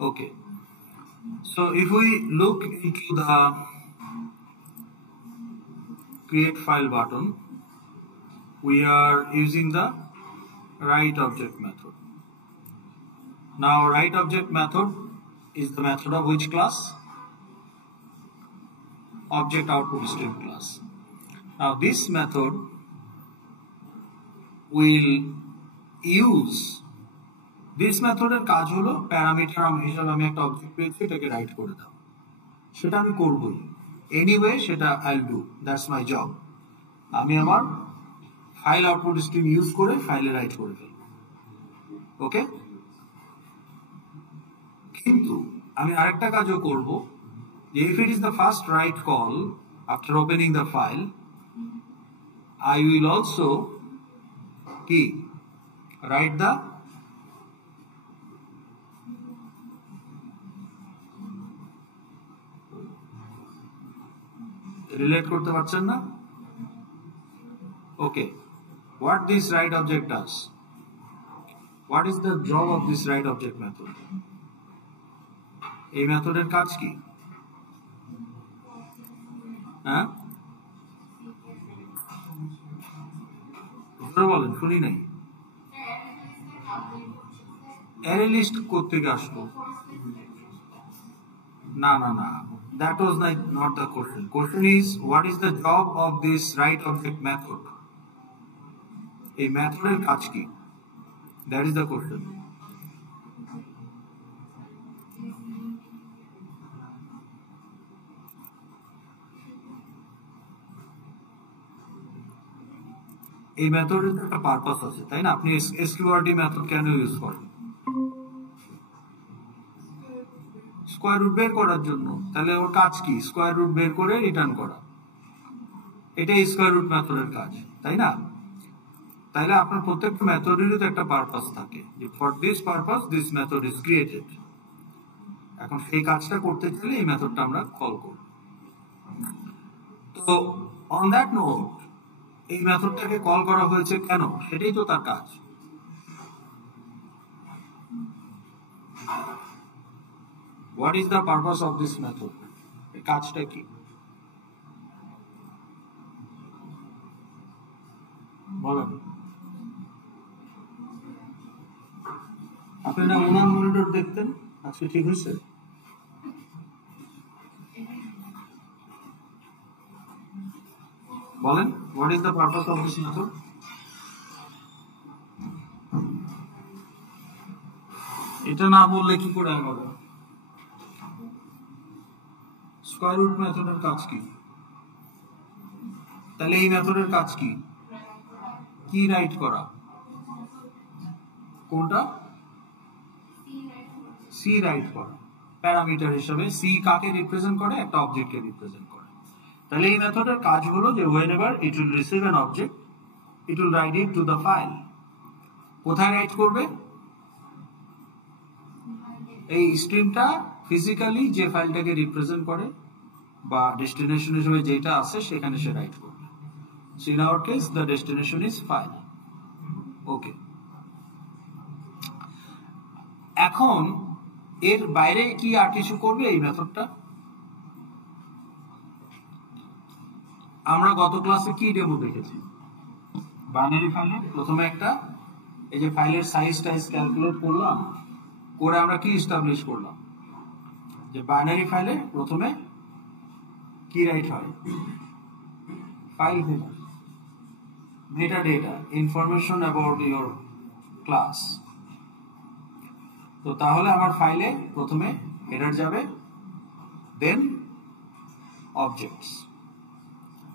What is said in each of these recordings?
Okay, so if we look into the create file button, we are using the write object method. Now write object method is the method of which class? Object output stream class. Now this method will use this method এর কাজ হলো parameter হিসেবে আমি একটা object পেয়েছি, এটাকে right করে দাও। সেটা আমি করবই এনিওয়ে, সেটা I'll do, that's my job। আমি আমার ফাইল আউটপুট স্ট্রিম ইউজ করে ফাইলে রাইট করে ফেলবো। ওকে, কিন্তু আমি আরেকটা কাজও করব, যে if it is the first write call after opening the file, I will also write the relate করতে পারছেন না? Okay, what this write object does, what is the job of this write object method? এই মেথডের কাজ কি? হ্যাঁ, বলেন, শুনি নাই। অ্যারে লিস্ট করতে আসবো? না না না, that was not the question. Question is, what is the job of this write object method? এই মেথডের কাজ কি? That is the question. এই মেথডের একটা পারপাস আছে, তাই না? আপনি এসকিউআরটি মেথড কেন ইউজ করেন? স্কয়ার রুট বের করার জন্য। তাহলে ওর কাজ কি? স্কয়ার রুট বের করে রিটার্ন করা, এটাই স্কয়ার রুট মেথডের কাজ, তাই না? তাইলে আপনার প্রত্যেকটা মেথডেরই তো একটা পারপাস থাকে, যে for this purpose this method is created. এখন সেই কাজটা করতে চাইলে এই মেথডটা আমরা কল করব। তো অন দ্যাট নোট, এই মেথডটাকে কল করা হয়েছে কেন? সেটাই তো তার কাজ। What is the purpose of this method? এই কাজটা কি? বলেন। আপনি না ওনার মনিটর দেখতেন, আজকে ঠিক হয়েছে? বলেন, what is the purpose of this method? এটা না বললে কি করে হবে? স্কয়ার রুট মেথডের কাজ কি? তাহলে এই মেথডের কাজ কি? কি রাইট করা? কোনটা? সি রাইট করা। প্যারামিটার হিসেবে সি কাকে রিপ্রেজেন্ট করে? একটা অবজেক্টকে রিপ্রেজেন্ট করে। তাহলে এই মেথডের কাজ হলো যে whenever it will receive an object, it will write it to the file. কোথায় রাইট করবে? এই স্ট্রিমটা ফিজিক্যালি যে ফাইলটাকে রিপ্রেজেন্ট করে বা ডেস্টিনেশন হিসেবে যেটা আছে সেখানে সে রাইট করবে। So in our case the destination is file. ওকে, এখন এর বাইরে কি আর কিছু করবে এই মেথডটা? আমরা গত ক্লাসে কি ডেমো দেখেছি? বাইনারি ফাইলে প্রথমে একটা এই যে ফাইলের সাইজ ক্যালকুলেট করলাম, করে আমরা কি এস্টাবলিশ করলাম? যে বাইনারি ফাইলে প্রথমে কি রাইট হয়? File header, metadata, information about your class. তো তাহলে আমার ফাইলে প্রথমে হেডার যাবে, দেন অবজেক্টস,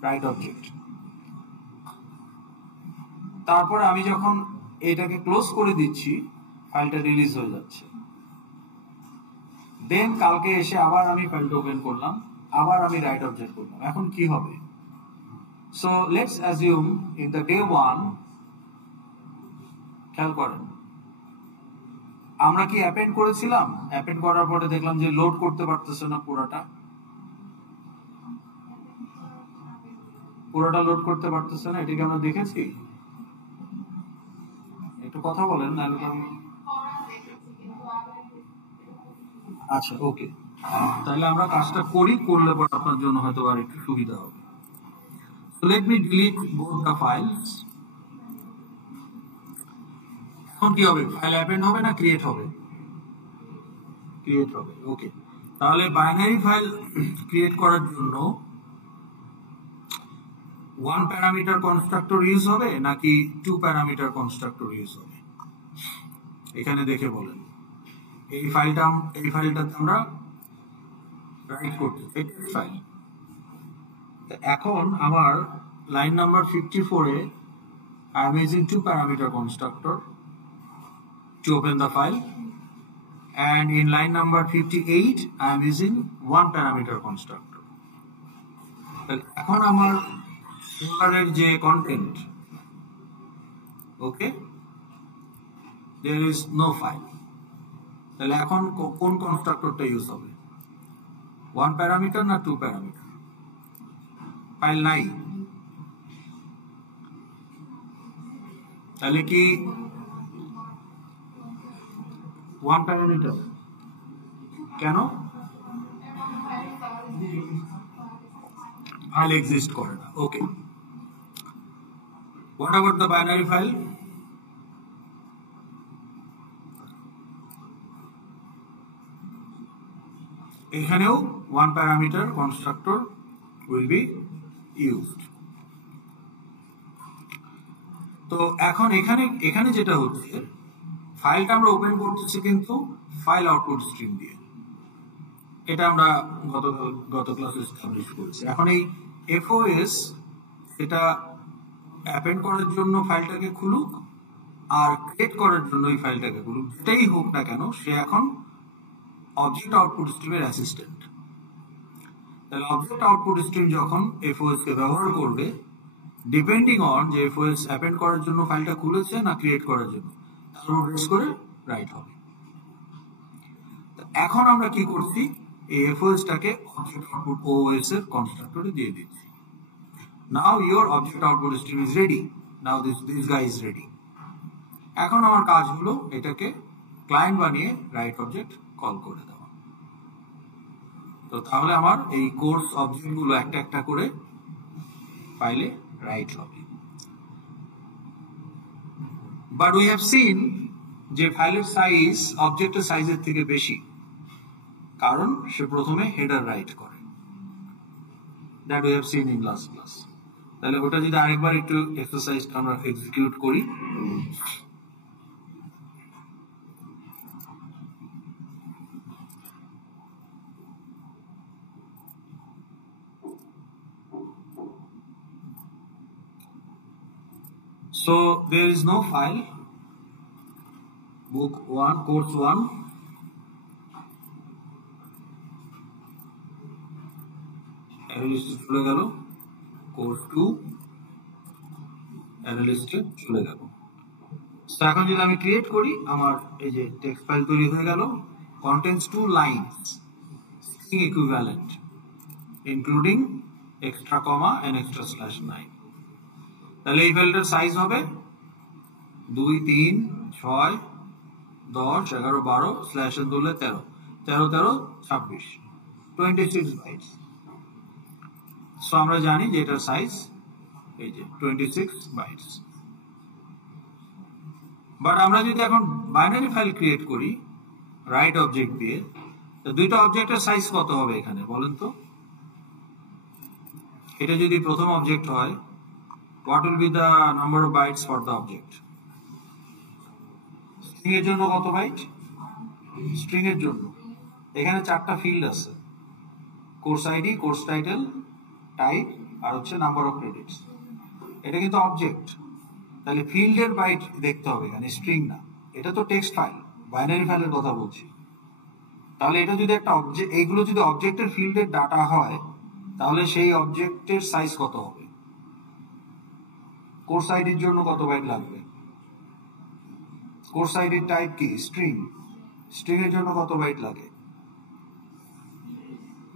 রাইট অবজেক্ট। তারপর আমি যখন এটাকে ক্লোজ করে দিচ্ছি, ফাইলটা রিলিজ হয়ে যাচ্ছে। দেন কালকে এসে আবার আমি ফাইলটা ওপেন করলাম, আবার আমি রাইট অবজেক্ট করলাম। এখন কি হবে? So let's assume in the day 1, খেয়াল করেন, আমরা কি অ্যাপেন্ড করেছিলাম? অ্যাপেন্ড করার পরে দেখলাম যে লোড করতে পারতেছে না, পুরোটা লোড করতে পারতেছে না। এটাকে আমরা দেখেছি? একটু কথা বলেন। আচ্ছা ওকে, তাহলে আমরা কাজটা করি, করলে পর আপনার জন্য হয়তো আর একটু সুবিধা হবে। So let me delete both the files. এখন কি হবে, ফাইল অ্যাপেন্ড হবে না ক্রিয়েট হবে? ক্রিয়েট হবে। ওকে, তাহলে বাইনারি ফাইল ক্রিয়েট করার জন্য ওয়ান প্যারামিটার কনস্ট্রাক্টর ইউজ হবে নাকি টু প্যারামিটার কনস্ট্রাক্টর ইউজ হবে? এখানে দেখে বলেন। এই ফাইলটাতে আমরা রাইট করতে চাই ফাইল। এখন আমার line number 54 A I am using two parameter constructor to open the file, and in line number 58 I am using one parameter constructor. এখন আমার ফোল্ডারের যে content, okay, there is no file, তাহলে এখন কোন কনস্ট্রাক্টরটা ইউজ হবে, ওয়ান প্যারামিটার না টু প্যারামিটার? ফাইল নাই, তাহলে কি ওয়ান প্যারামিটার? কেন? ফাইল এক্সিস্ট করে না। Okay, what about the binary file? এখানেও one parameter constructor will be used. তো এখন এখানে যেটা হচ্ছে, ফাইলটা আমরা ওপেন করতেছি কিন্তু ফাইল আউটপুট স্ট্রিম দিয়ে, এটা আমরা গত ক্লাসে এস্টাবলিশ করেছি। এখন এই এফওএস এটা অ্যাপেন্ড করার জন্য ফাইলটাকে খুলুক আর ক্রিয়েট করার জন্য এই ফাইলটাকে খুলুক, যেটাই হোক না কেন, সে এখন অবজেক্ট আউটপুট স্ট্রিমের অ্যাসিস্ট্যান্ট। তাহলে অবজেক্ট আউটপুট স্ট্রিম যখন এফওএস কে ব্যবহার করবে, ডিপেন্ডিং অন যে এফওএস অ্যাপেন্ড করার জন্য ফাইলটা খুলেছে না ক্রিয়েট করার জন্য, তার উপর বেস করে রাইট হবে। এখন আমরা কি করছি, এই এফওএসটাকে অবজেক্ট আউটপুট ওএস এর কনস্ট্রাক্টরে দিয়ে দিচ্ছি। Now your object output stream is ready, now this guy is ready. এখন আমার কাজ হলো এটাকে ক্লায়েন্ট বানিয়ে রাইট অবজেক্ট কল করে দেওয়া। তো তাহলে আমার এই কোর্স অবজেক্ট গুলো একটা একটা করে ফাইলে রাইট হবে। বাট উই হ্যাভ সিন যে ফাইলের সাইজ অবজেক্টের সাইজের থেকে বেশি, কারণ সে প্রথমে হেডার রাইট করে। That we have seen in last class. তাহলে ওটা যদি আরেকবার একটু এক্সারসাইজটা আমরা এক্সিকিউট করি। So there is no file, book 1, course 1, analyst চলে গেল, course 2 analyst চলে গেল। তো এখন যদি আমি ক্রিয়েট করি, আমার এই যে টেক্সট ফাইল তৈরি হয়ে গেল, contains 2 lines, string equivalent including extra comma and extra /9। তাহলে এই ফাইলটার সাইজ হবে 2, 3, 6, 10, 11, 12 স্ল্যাশ তুললে 13, 13, 13, 26, 26 বাইটস। সো আমরা জানি যে এটার সাইজ এই যে 26 বাইটস। বাট আমরা যদি এখন বাইনারি ফাইল ক্রিয়েট করি রাইট অবজেক্ট দিয়ে, তো দুইটা অবজেক্টের সাইজ কত হবে এখানে বলেন তো? এটা যদি প্রথম অবজেক্ট হয়, what will be the number of bytes for the object? String এর জন্য কত বাইট? স্ট্রিং এর জন্য এখানে 4টা ফিল্ড আছে, course ID, course title, type আর হচ্ছে নাম্বার অফ ক্রেডিটস। এটা কিন্তু অবজেক্ট, তাহলে ফিল্ডের বাইট দেখতে হবে এখানে, স্ট্রিং না। এটা তো টেক্সট ফাইল, বাইনারি ফাইলের কথা বলছি। তাহলে এটা যদি একটা অবজেক্ট, এইগুলো যদি অবজেক্টের ফিল্ডের ডাটা হয়, তাহলে সেই অবজেক্টের সাইজ কত হবে? কোর্স আইডির জন্য কত বাইট লাগবে? কোর্স আইডির টাইপ কি? স্ট্রিং। স্ট্রিং এর জন্য কত বাইট লাগে?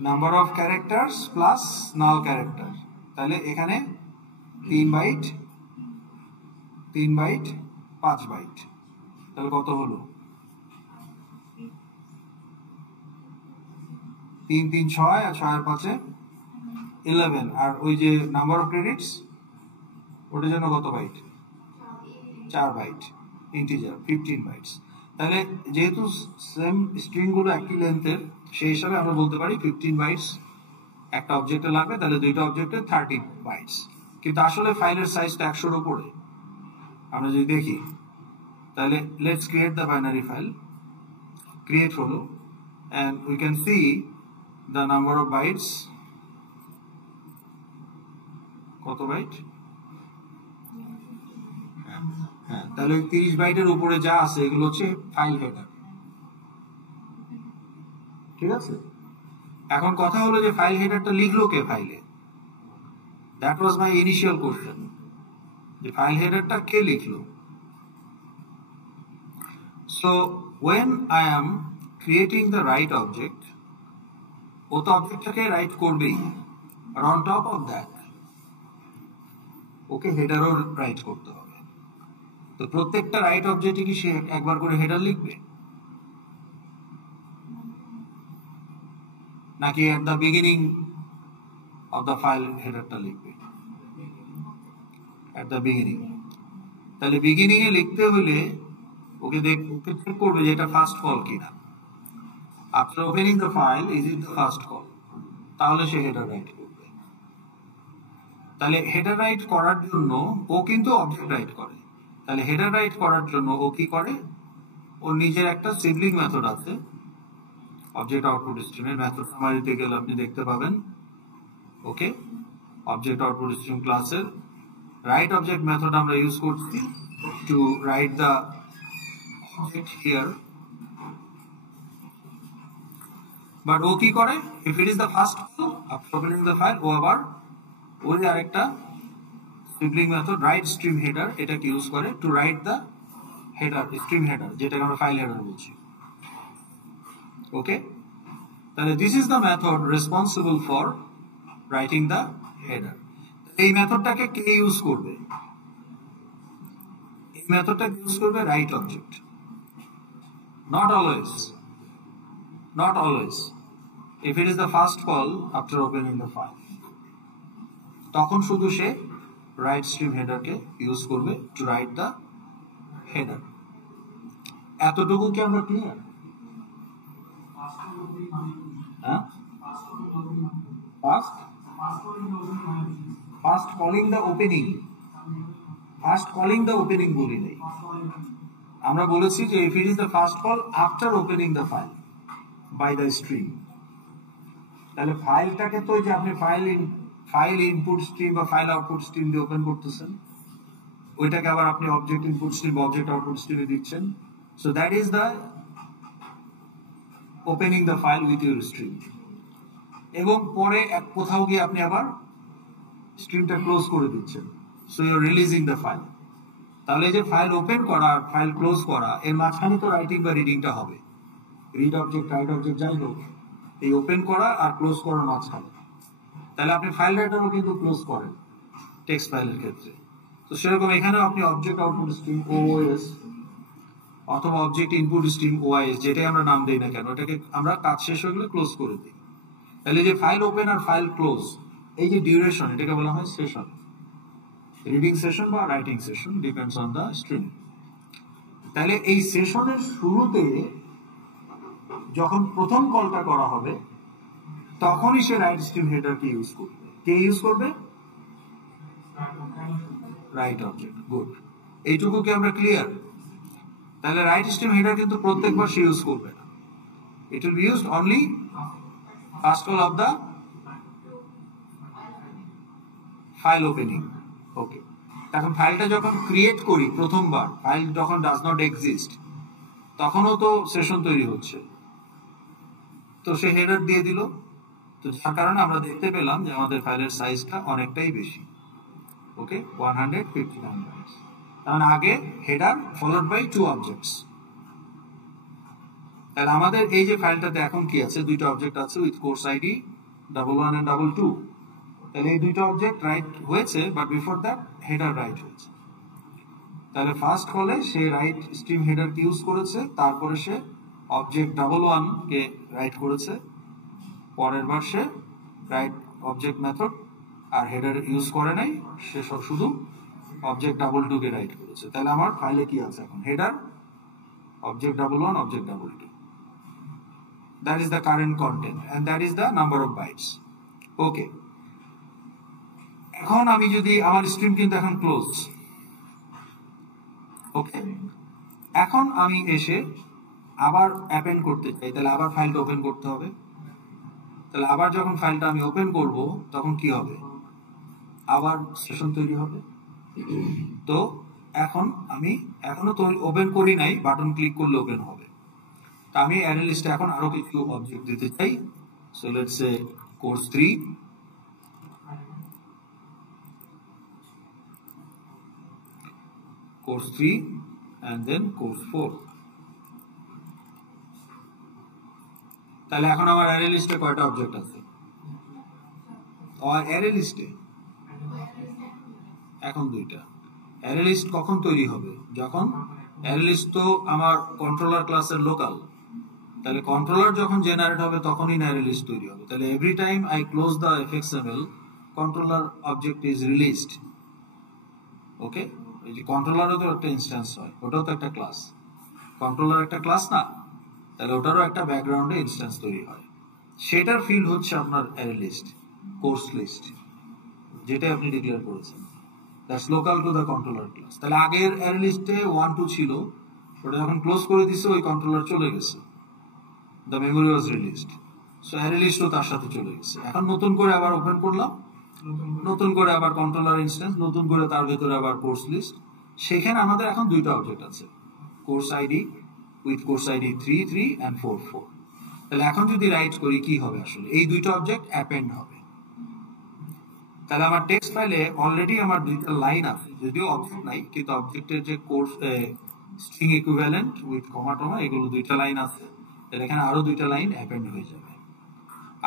Number of characters plus null character. তাহলে এখানে 3 বাইট, 3 বাইট, 5 বাইট। তাহলে কত হলো? 3 3 6 আর 6 আর 5 11 আর ওই যে নাম্বার অফ ক্রেডিটস ওটার জন্য কত বাইট 4 বাইট ইন্টিজার 15 বাইটস তাহলে যেহেতু সেম স্ট্রিং গুলো একই লেন্থের সেই হিসাবে আমরা বলতে পারি 15 বাইটস একটা অবজেক্টে লাগবে তাহলে দুইটা অবজেক্টে 30 বাইটস কিন্তু আসলে ফাইলের সাইজটা 100 এর উপরে আমরা যদি দেখি তাহলে let's create the binary file create হলো and we can see the number of bytes কত বাইট হ্যাঁ তাহলে 30 বাইটের উপরে যা আছে এগুলো হচ্ছে ফাইল হেডার ঠিক আছে এখন কথা হলো যে ফাইল হেডারটা লিখলো কে ফাইলে that was my initial question যে ফাইল হেডারটা কে লিখলো so when I am creating the right object ও তো অবজেক্টটাকে রাইট করবেই আর on top of that okay হেডারও রাইট করতে হবে তো প্রত্যেকটা রাইট অবজেক্টে কি সে একবার করে হেডার লিখবে নাকি at the beginning of the file হেডারটা লিখবে এট দ্য বিগিনিং তাহলে বিগিনিং এ লিখতে হলে ওকে চেক করবে যে এটা ফার্স্ট কল কিনা after opening the file is it the first call তাহলে সে হেডার রাইট করবে তাহলে হেডার রাইট করার জন্য ও কিন্তু অবজেক্ট রাইট করে তাহলে হেডার রাইট করার জন্য ও কি করে ওর নিজের একটা সিবলিং মেথড আছে অবজেক্ট আউটপুট স্ট্রিমের মেথড সামারিতে গেলে আপনি দেখতে পাবেন ওকে অবজেক্ট আউটপুট স্ট্রিম ক্লাসের রাইট অবজেক্ট মেথড আমরা ইউজ করছি to write the object here but ও কি করে if it is the first call after opening the file ও আবার ওই আরেকটা sibling method write stream header এটাকে ইউজ করে to write the header stream header যেটাকে আমরা ফাইল হেডার বলছি ওকে তাহলে this is the method responsible for writing the header এই মেথডটাকে কে ইউজ করবে এই মেথডটাকে ইউজ করবে write object not always if it is the first call after opening the file তখন শুধু সে রাইট স্ট্রিম হেডার কে ইউজ করবে টু রাইট দ্য হেডার এতটুকু কি আমরা ক্লিয়ার হ্যাঁ ফার্স্ট কলিং দ্য ওপেনিং বলি নেই আমরা বলেছি যে if it is the first call after opening the file by the stream তাহলে ফাইলটাকে তো যে আপনি ফাইল ইনপুট স্ট্রিম বা ফাইল আউটপুট স্ট্রিম দিয়ে ওপেন করতেছেন ওইটাকে আবার আপনি অবজেক্ট ইনপুট স্ট্রিম বা অবজেক্ট আউটপুট স্ট্রিমে দিচ্ছেন so that is the opening the file with your stream এবং পরে এক কোথাও গিয়ে আপনি আবার স্ট্রিমটা ক্লোজ করে দিচ্ছেন so you are releasing the file তাহলে যে ফাইল ওপেন করা আর ফাইল ক্লোজ করা এর মাঝখানে তো রাইটিং বা রিডিংটা হবে রিড অবজেক্ট রাইট অবজেক্ট যাই হোক এই ওপেন করা আর ক্লোজ করার মাঝখানে তাহলে আপনি ফাইল রাইটারও কিন্তু ক্লোজ করেন টেক্সট ফাইলের ক্ষেত্রে তো সেরকম এখানেও আপনি অবজেক্ট আউটপুট স্ট্রিম ওএস অথবা অবজেক্ট ইনপুট স্ট্রিম ওআইএস যেটাই আমরা নাম দেই না কেন এটাকে আমরা কাজ শেষ হয়ে গেলে ক্লোজ করে দিই তাহলে যে ফাইল ওপেন আর ফাইল ক্লোজ এই যে ডিউরেশন এটাকে বলা হয় সেশন রিডিং সেশন বা writing session depends on the stream তাহলে এই সেশনের শুরুতে যখন প্রথম কলটা করা হবে তখনই সে রাইট স্ট্রিম হেডারকে ইউজ করবে কে ইউজ করবে রাইট অবজেক্ট গুড এইটুকু কি আমরা ক্লিয়ার তাহলে রাইট স্ট্রিম হেডার কিন্তু প্রত্যেকবার সে ইউজ করবে না it will be used only first call of the file opening okay এখন ফাইলটা যখন ক্রিয়েট করি প্রথমবার ফাইল যখন ডাজ নট এক্সিস্ট তখনও তো সেশন তৈরি হচ্ছে তো সে হেডার দিয়ে দিল তো যার কারণে আমরা দেখতে পেলাম যে আমাদের ফাইলের সাইজটা অনেকটাই বেশি ওকে 159 বাইটস তাহলে আগে header followed by two objects তাহলে আমাদের এই যে ফাইলটাতে এখন কি আছে দুইটা অবজেক্ট আছে উইথ কোর্স আইডি 11 এন্ড 22 তাহলে এই দুইটা অবজেক্ট রাইট হয়েছে but before that header write হয়েছে তাহলে ফার্স্ট কলে সে রাইট স্ট্রিম হেডার ইউজ করেছে তারপরে সে অবজেক্ট 11 কে রাইট করেছে পরের বার সে রাইট অবজেক্ট মেথড আর হেডার ইউজ করে নাই, সে সব শুধু অবজেক্ট ডাবল টু কে রাইট করেছে। তাহলে আমার ফাইলে কি আছে এখন? Header, object double one, object double two. That is the current content and that is the number of bytes. Okay. এখন আমি যদি আমার স্ট্রিম কিন্তু এখন ক্লোজ, ওকে, এখন আমি এসে আবার অ্যাপেন্ড করতে চাই, তাহলে আবার ফাইলটা ওপেন করতে হবে। তাহলে আবার যখন ফাইলটা আমি ওপেন করব তখন কি হবে? আবার সেশন তৈরি হবে। তো এখন আমি এখনো তো ওপেন করি নাই, বাটন ক্লিক করলে ওপেন হবে। তা আমি অ্যারে লিস্টে এখন আরো কিছু অবজেক্ট দিতে চাই। So let's say course 3, course 3 and then course 4. তাহলে এখন আমার অ্যারে লিস্টে কয়টা অবজেক্ট আছে? আর অ্যারে লিস্টে এখন দুইটা। অ্যারে লিস্ট কখন তৈরি হবে? যখন অ্যারে লিস্ট তো আমার কন্ট্রোলার ক্লাসের লোকাল, তাহলে কন্ট্রোলার যখন জেনারেট হবে তখনই অ্যারে লিস্ট তৈরি হবে। তাহলে every time I close the fxml controller object is released. Okay, এই যে কন্ট্রোলারও তো একটা ইনস্ট্যান্স হয়, ওটাও তো একটা ক্লাস, কন্ট্রোলার একটা ক্লাস না? তাহলে ওটারও একটা ব্যাকগ্রাউন্ডে ইনস্ট্যান্স তৈরি হয়, সেটার ফিল্ড হচ্ছে আপনার অ্যারে লিস্ট, কোর্স লিস্ট, যেটা আপনি ডিক্লেয়ার করেছেন। That's local to the controller class. তাহলে আগের অ্যারে লিস্টে 1 2 ছিল, ওটা যখন ক্লোজ করে দিছে ওই কন্ট্রোলার চলে গেছে, the memory was released, so array লিস্টও তার সাথে চলে গেছে। এখন নতুন করে আবার ওপেন করলাম, নতুন করে আবার কন্ট্রোলার ইনস্ট্যান্স, নতুন করে তার ভিতরে আবার কোর্স লিস্ট। সেখানে আমাদের এখন দুইটা অবজেক্ট আছে, course ID with course ID 3 3 and 4 4। তাহলে এখন যদি রাইট করি কি হবে? আসলে এই দুইটা অবজেক্ট অ্যাপেন্ড হবে। তাহলে আমার টেক্সট ফাইলে অলরেডি আমার দুইটা লাইন আছে, যদিও অবজেক্ট নাই, কিন্তু অবজেক্টের যে কোর্স স্ট্রিং ইকুইভ্যালেন্ট উইথ কমা টমা এগুলো দুইটা লাইন আছে। তাহলে এখানে আরো দুইটা লাইন অ্যাপেন্ড হয়ে যাবে,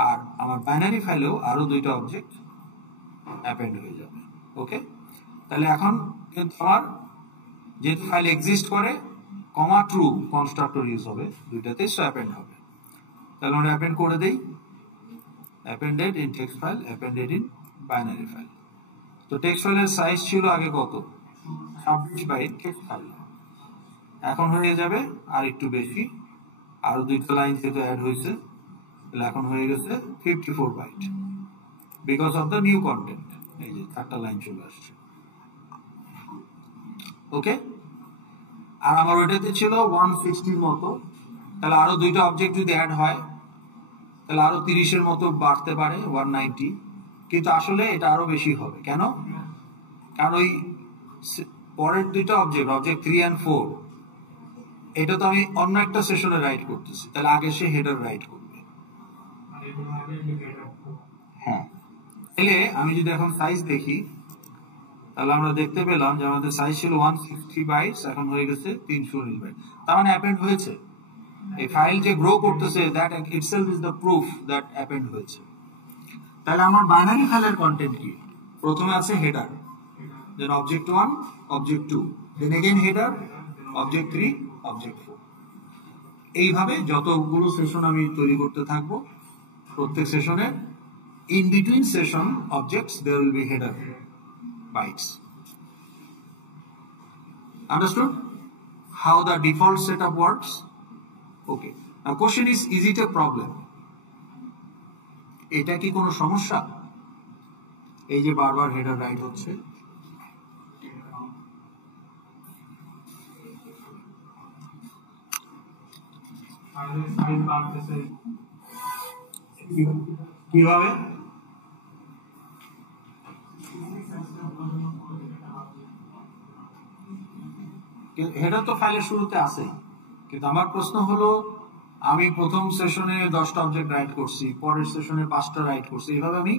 আর আমার বাইনারি ফাইলেও আরো দুইটা অবজেক্ট অ্যাপেন্ড হয়ে যাবে। ওকে, তাহলে এখন কিন্তু আমার যেহেতু ফাইল এক্সিস্ট করে, কমা ট্রু কনস্ট্রাক্টর ইউজ হবে দুইটাতে, সো অ্যাপেন্ড হবে। তাহলে আমরা অ্যাপেন্ড করে দেই, অ্যাপেন্ডেড in text file, অ্যাপেন্ডেড in binary file. তো টেক্সট ফাইলের সাইজ ছিল আগে কত? 26 বাইট টেক্সট ফাইল, এখন হয়ে যাবে আর একটু বেশি, আরো দুইটা লাইন যেহেতু অ্যাড হয়েছে, তাহলে এখন হয়ে গেছে 54 byte because of the new content. এই যে 4টা লাইন চলে আসছে। ওকে, আর আমার ওইটাতে ছিল 160 মতো, তাহলে আরো দুইটা অবজেক্ট যদি অ্যাড হয় তাহলে আরো 30 মতো বাড়তে পারে, 190, কিন্তু আসলে এটা আরো বেশি হবে। কেন? কারণ ওই পরের দুইটা অবজেক্ট, অবজেক্ট 3 and 4, এটা তো আমি অন্য একটা সেশনে রাইট করতেছি, তাহলে আগে সে হেডার রাইট করবে। হ্যাঁ, তাহলে আমি যদি এখন সাইজ দেখি, তাহলে আমরা দেখতে পেলাম যে আমাদের সাইজ ছিল 160 বাইটস, এখন হয়ে গেছে 319 বাইট। তার মানে অ্যাপেন্ড হয়েছে। এই ফাইল যে গ্রো করতেছে, that itself is the proof that append হয়েছে। তাহলে আমার বাইনারি ফাইলের কন্টেন্ট কি? প্রথমে আছে header, then object 1, object 2, then again header, object 3, object 4। এইভাবে যতগুলো সেশন আমি তৈরি করতে থাকবো, প্রত্যেক সেশনে in between session objects there will be header bytes. Understood how the default setup works? Okay, now question is it a problem? এটা কি কোনো সমস্যা? এই যে বারবার হেডার রাইট হচ্ছে, কিভাবে? হেডার তো ফাইলের শুরুতে আছে, কিন্তু আমার প্রশ্ন হলো আমি প্রথম সেশনে 10টা অবজেক্ট রাইট করছি, পরের সেশনে 5টা রাইট করছি, এইভাবে আমি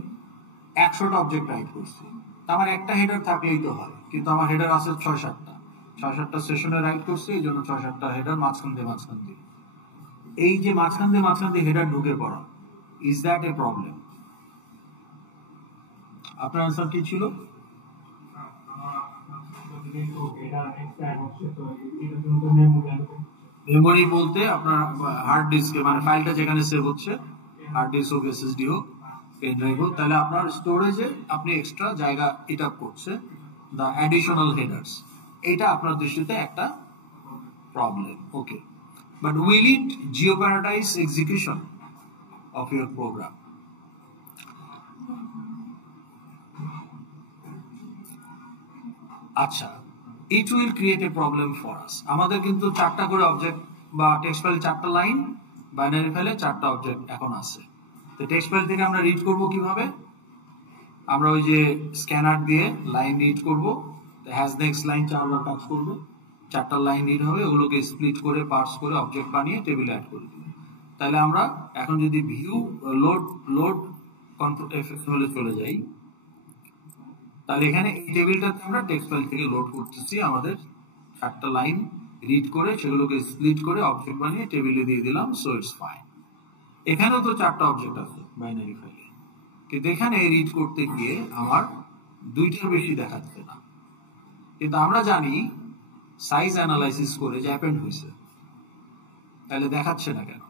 100টা অবজেক্ট রাইট করছি। আমার একটা হেডার থাকলেই তো হয়, কিন্তু আমার হেডার আছে 6-7টা সেশনে রাইট করছি, এই জন্য 6-7টা হেডার মাঝখান দিয়ে। এই যে মাঝখান দিয়ে হেডার ঢুকে পড়া, ইজ দ্যাট এ প্রবলেম? আপনার আনসার কি ছিল? মেমোরি বলতে আপনার হার্ড ডিস্কে, মানে ফাইলটা যেখানে সেভ হচ্ছে হার্ড ডিস্ক হোক, এসএসডি হোক, পেন ড্রাইভ হোক, তাহলে আপনার স্টোরেজে আপনি এক্সট্রা জায়গা ইট আপ করছে, দ্য অ্যাডিশনাল হেডার্স, এটা আপনার দৃষ্টিতে একটা problem. Okay, but will it jeopardize execution of your program? আচ্ছা, it will create a problem for us. আমাদের কিন্তু 4টা করে অবজেক্ট বা টেক্সট ফাইলে 4টা লাইন, বাইনারি ফাইলে 4টা অবজেক্ট এখন আছে। তো টেক্সট ফাইল থেকে আমরা রিড করব কিভাবে? আমরা ওই যে স্ক্যানার দিয়ে লাইন রিড করব, হ্যাশ নেক্সট লাইন 4বার কাজ করবে, 4টা লাইন রিড হবে, ওগুলোকে স্প্লিট করে পার্স করে অবজেক্ট বানিয়ে টেবিলে অ্যাড করে দিই। তাহলে আমরা এখন যদি ভিউ লোড কন্ট্রোল এফএক্সএমএল চলে যাই, তাহলে এখানে এই টেবিলটাতে আমরা টেক্সট ফাইল থেকে লোড করতেছি, আমাদের 4টা লাইন রিড করে সেগুলোকে স্প্লিট করে অবজেক্ট বানিয়ে টেবিলে দিয়ে দিলাম, সো ইটস ফাইন। এখানেও তো 4টা অবজেক্ট আছে বাইনারি ফাইলে, কিন্তু এখানে রিড করতে গিয়ে আমার 2টার বেশি দেখাচ্ছে না, কিন্তু আমরা জানি সাইজ অ্যানালাইসিস করে যে অ্যাপেন্ড হয়েছে, তাহলে দেখাচ্ছে না কেন?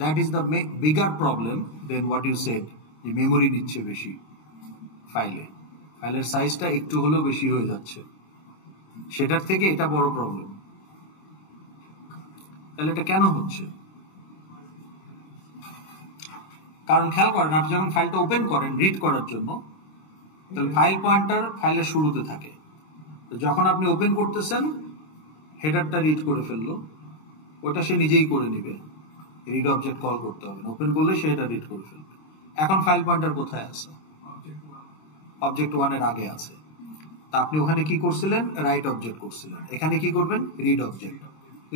That is the bigger problem then what you said, যে মেমোরি নিচ্ছে বেশি ফাইলের সাইজটা একটু হলেও বেশি হয়ে যাচ্ছে, সেটার থেকে এটা বড় প্রবলেম। তাহলে এটা কেন হচ্ছে? কারণ খেয়াল করেন, আপনি যখন ফাইলটা ওপেন করেন রিড করার জন্য, তাহলে ফাইল পয়েন্টার ফাইলের শুরুতে থাকে। তো যখন আপনি ওপেন করতেছেন, হেডারটা রিড করে ফেললো, ওটা সে নিজেই করে নিবে, রিড অবজেক্ট কল করতে হবে না, ওপেন করলে সে এটা রিড করে ফেলবে। এখন ফাইল পয়েন্টার কোথায় আছে? অবজেক্ট 1 এর আগে আছে। তা আপনি ওখানে কি করছিলেন? রাইট অবজেক্ট করছিলেন, এখানে কি করবেন? রিড অবজেক্ট,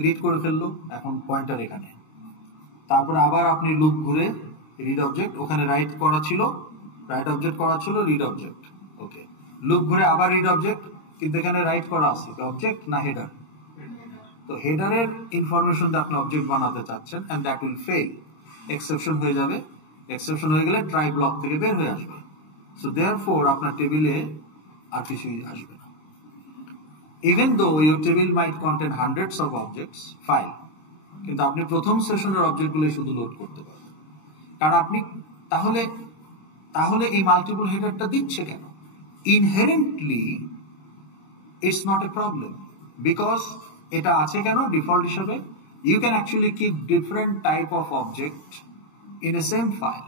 রিড করে ফেললো, এখন পয়েন্টার এখানে। তারপরে আবার আপনি লুপ ঘুরে রিড অবজেক্ট, ওখানে রাইট অবজেক্ট করা ছিল, রিড অবজেক্ট, ওকে, লুপ ঘুরে আবার রিড অবজেক্ট, কিন্তু এখানে রাইট করা আছে অবজেক্ট না হেডার? তো হেডারের ইনফরমেশনটা আপনি অবজেক্ট বানাতে চাচ্ছেন, and that will fail, exception হয়ে যাবে। এক্সেপশন হয়ে গেলে ট্রাই ব্লক থেকে বের হয়ে আসবে। সো দেয়ারফর আপনার টেবিলে আর কিছুই আসবে না। Even though your table might contain hundreds of objects file, কিন্তু আপনি প্রথম সেশনের অবজেক্টগুলো শুধু লোড করতে পারবেন। কারণ আপনি তাহলে এই মাল্টিপল হেডারটা দিচ্ছে কেন? Inherently it's not a problem, because এটা আছে কেন ডিফল্ট হিসেবে? You can actually keep different type of object in a same file.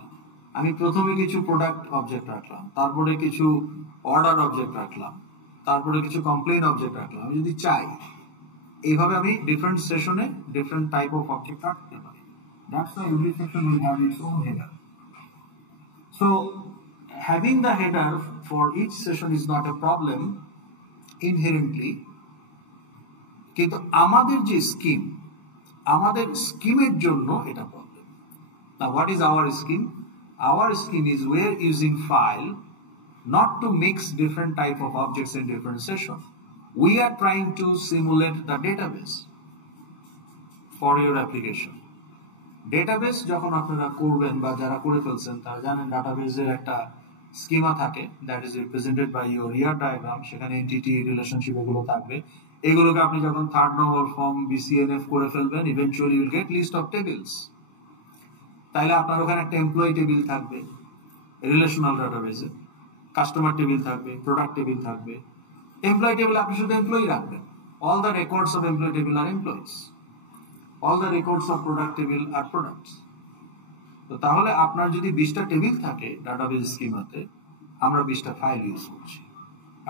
আমি প্রথমে কিছু প্রোডাক্ট অবজেক্ট রাখলাম, তারপরে কিছু অর্ডার অবজেক্ট রাখলাম, তারপরে কিছু কমপ্লেইন অবজেক্ট রাখলাম। আমি যদি চাই এইভাবে আমি ডিফারেন্ট সেশনে ডিফারেন্ট টাইপ অফ অবজেক্ট রাখতে পারি। That's why every section will have its own header. So having the header for each session is not a problem inherently, কিন্তু আমাদের যে আমাদের স্কিমের জন্য এটা problem. Now what is our scheme? Our scheme is we're using file not to mix different type of objects in different session. We are trying to simulate the database for your application. Database যখন আপনারা করবেন বা যারা করে ফেলছেন তারা জানেন ডাটাবেসের একটা স্কিমা থাকে, that is represented by your ER diagram. সেখানে এন্টিটি রিলেশনশিপ এগুলো থাকবে। এগুলোকে আপনি যখন থার্ড নর্মাল ফর্ম বিসিএনএফ করে ফেলবেন, eventually you'll get list of tables. তাইলে আপনার ওখানে একটা এমপ্লয়ি টেবিল থাকবে রিলেশনাল ডাটাবেসে, কাস্টমার টেবিল থাকবে, প্রোডাক্ট টেবিল থাকবে। এমপ্লয়ি টেবিল আপনি শুধু এমপ্লয়ি রাখবেন, all the records of employee table আর employees, all the records of product table are products. তো তাহলে আপনার যদি 20টা টেবিল থাকে ডাটাবেস স্কিমাতে, আমরা 20টা ফাইল ইউজ করছি।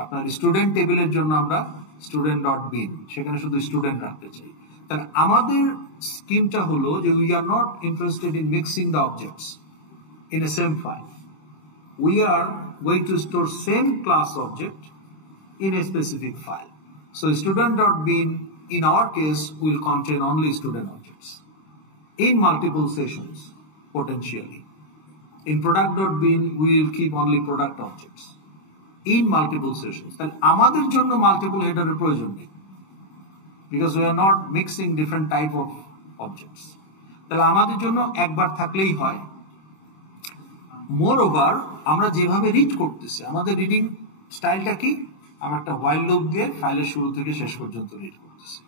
আপনার স্টুডেন্ট টেবিলের জন্য আমরা student.bin, সেখানে শুধু স্টুডেন্ট রাখতে চাই। তাহলে আমাদের স্কিমটা হলো যে we are not interested in mixing the objects in a same file. We are going to store same class object in a specific file. So student.bin in our case will contain only student objects in multiple sessions potentially. In product.bin we will keep only product objects in multiple sessions. Then আমাদের জন্য multiple header এর প্রয়োজন নেই, because we are not mixing different type of objects. তাহলে আমাদের জন্য একবার থাকলেই হয়। মোরওভার আমরা যেভাবে রিড করতেছি, আমাদের রিডিং স্টাইলটা কি? আমরা একটা while loop দিয়ে ফাইলের শুরু থেকে শেষ পর্যন্ত রিড করতেছি।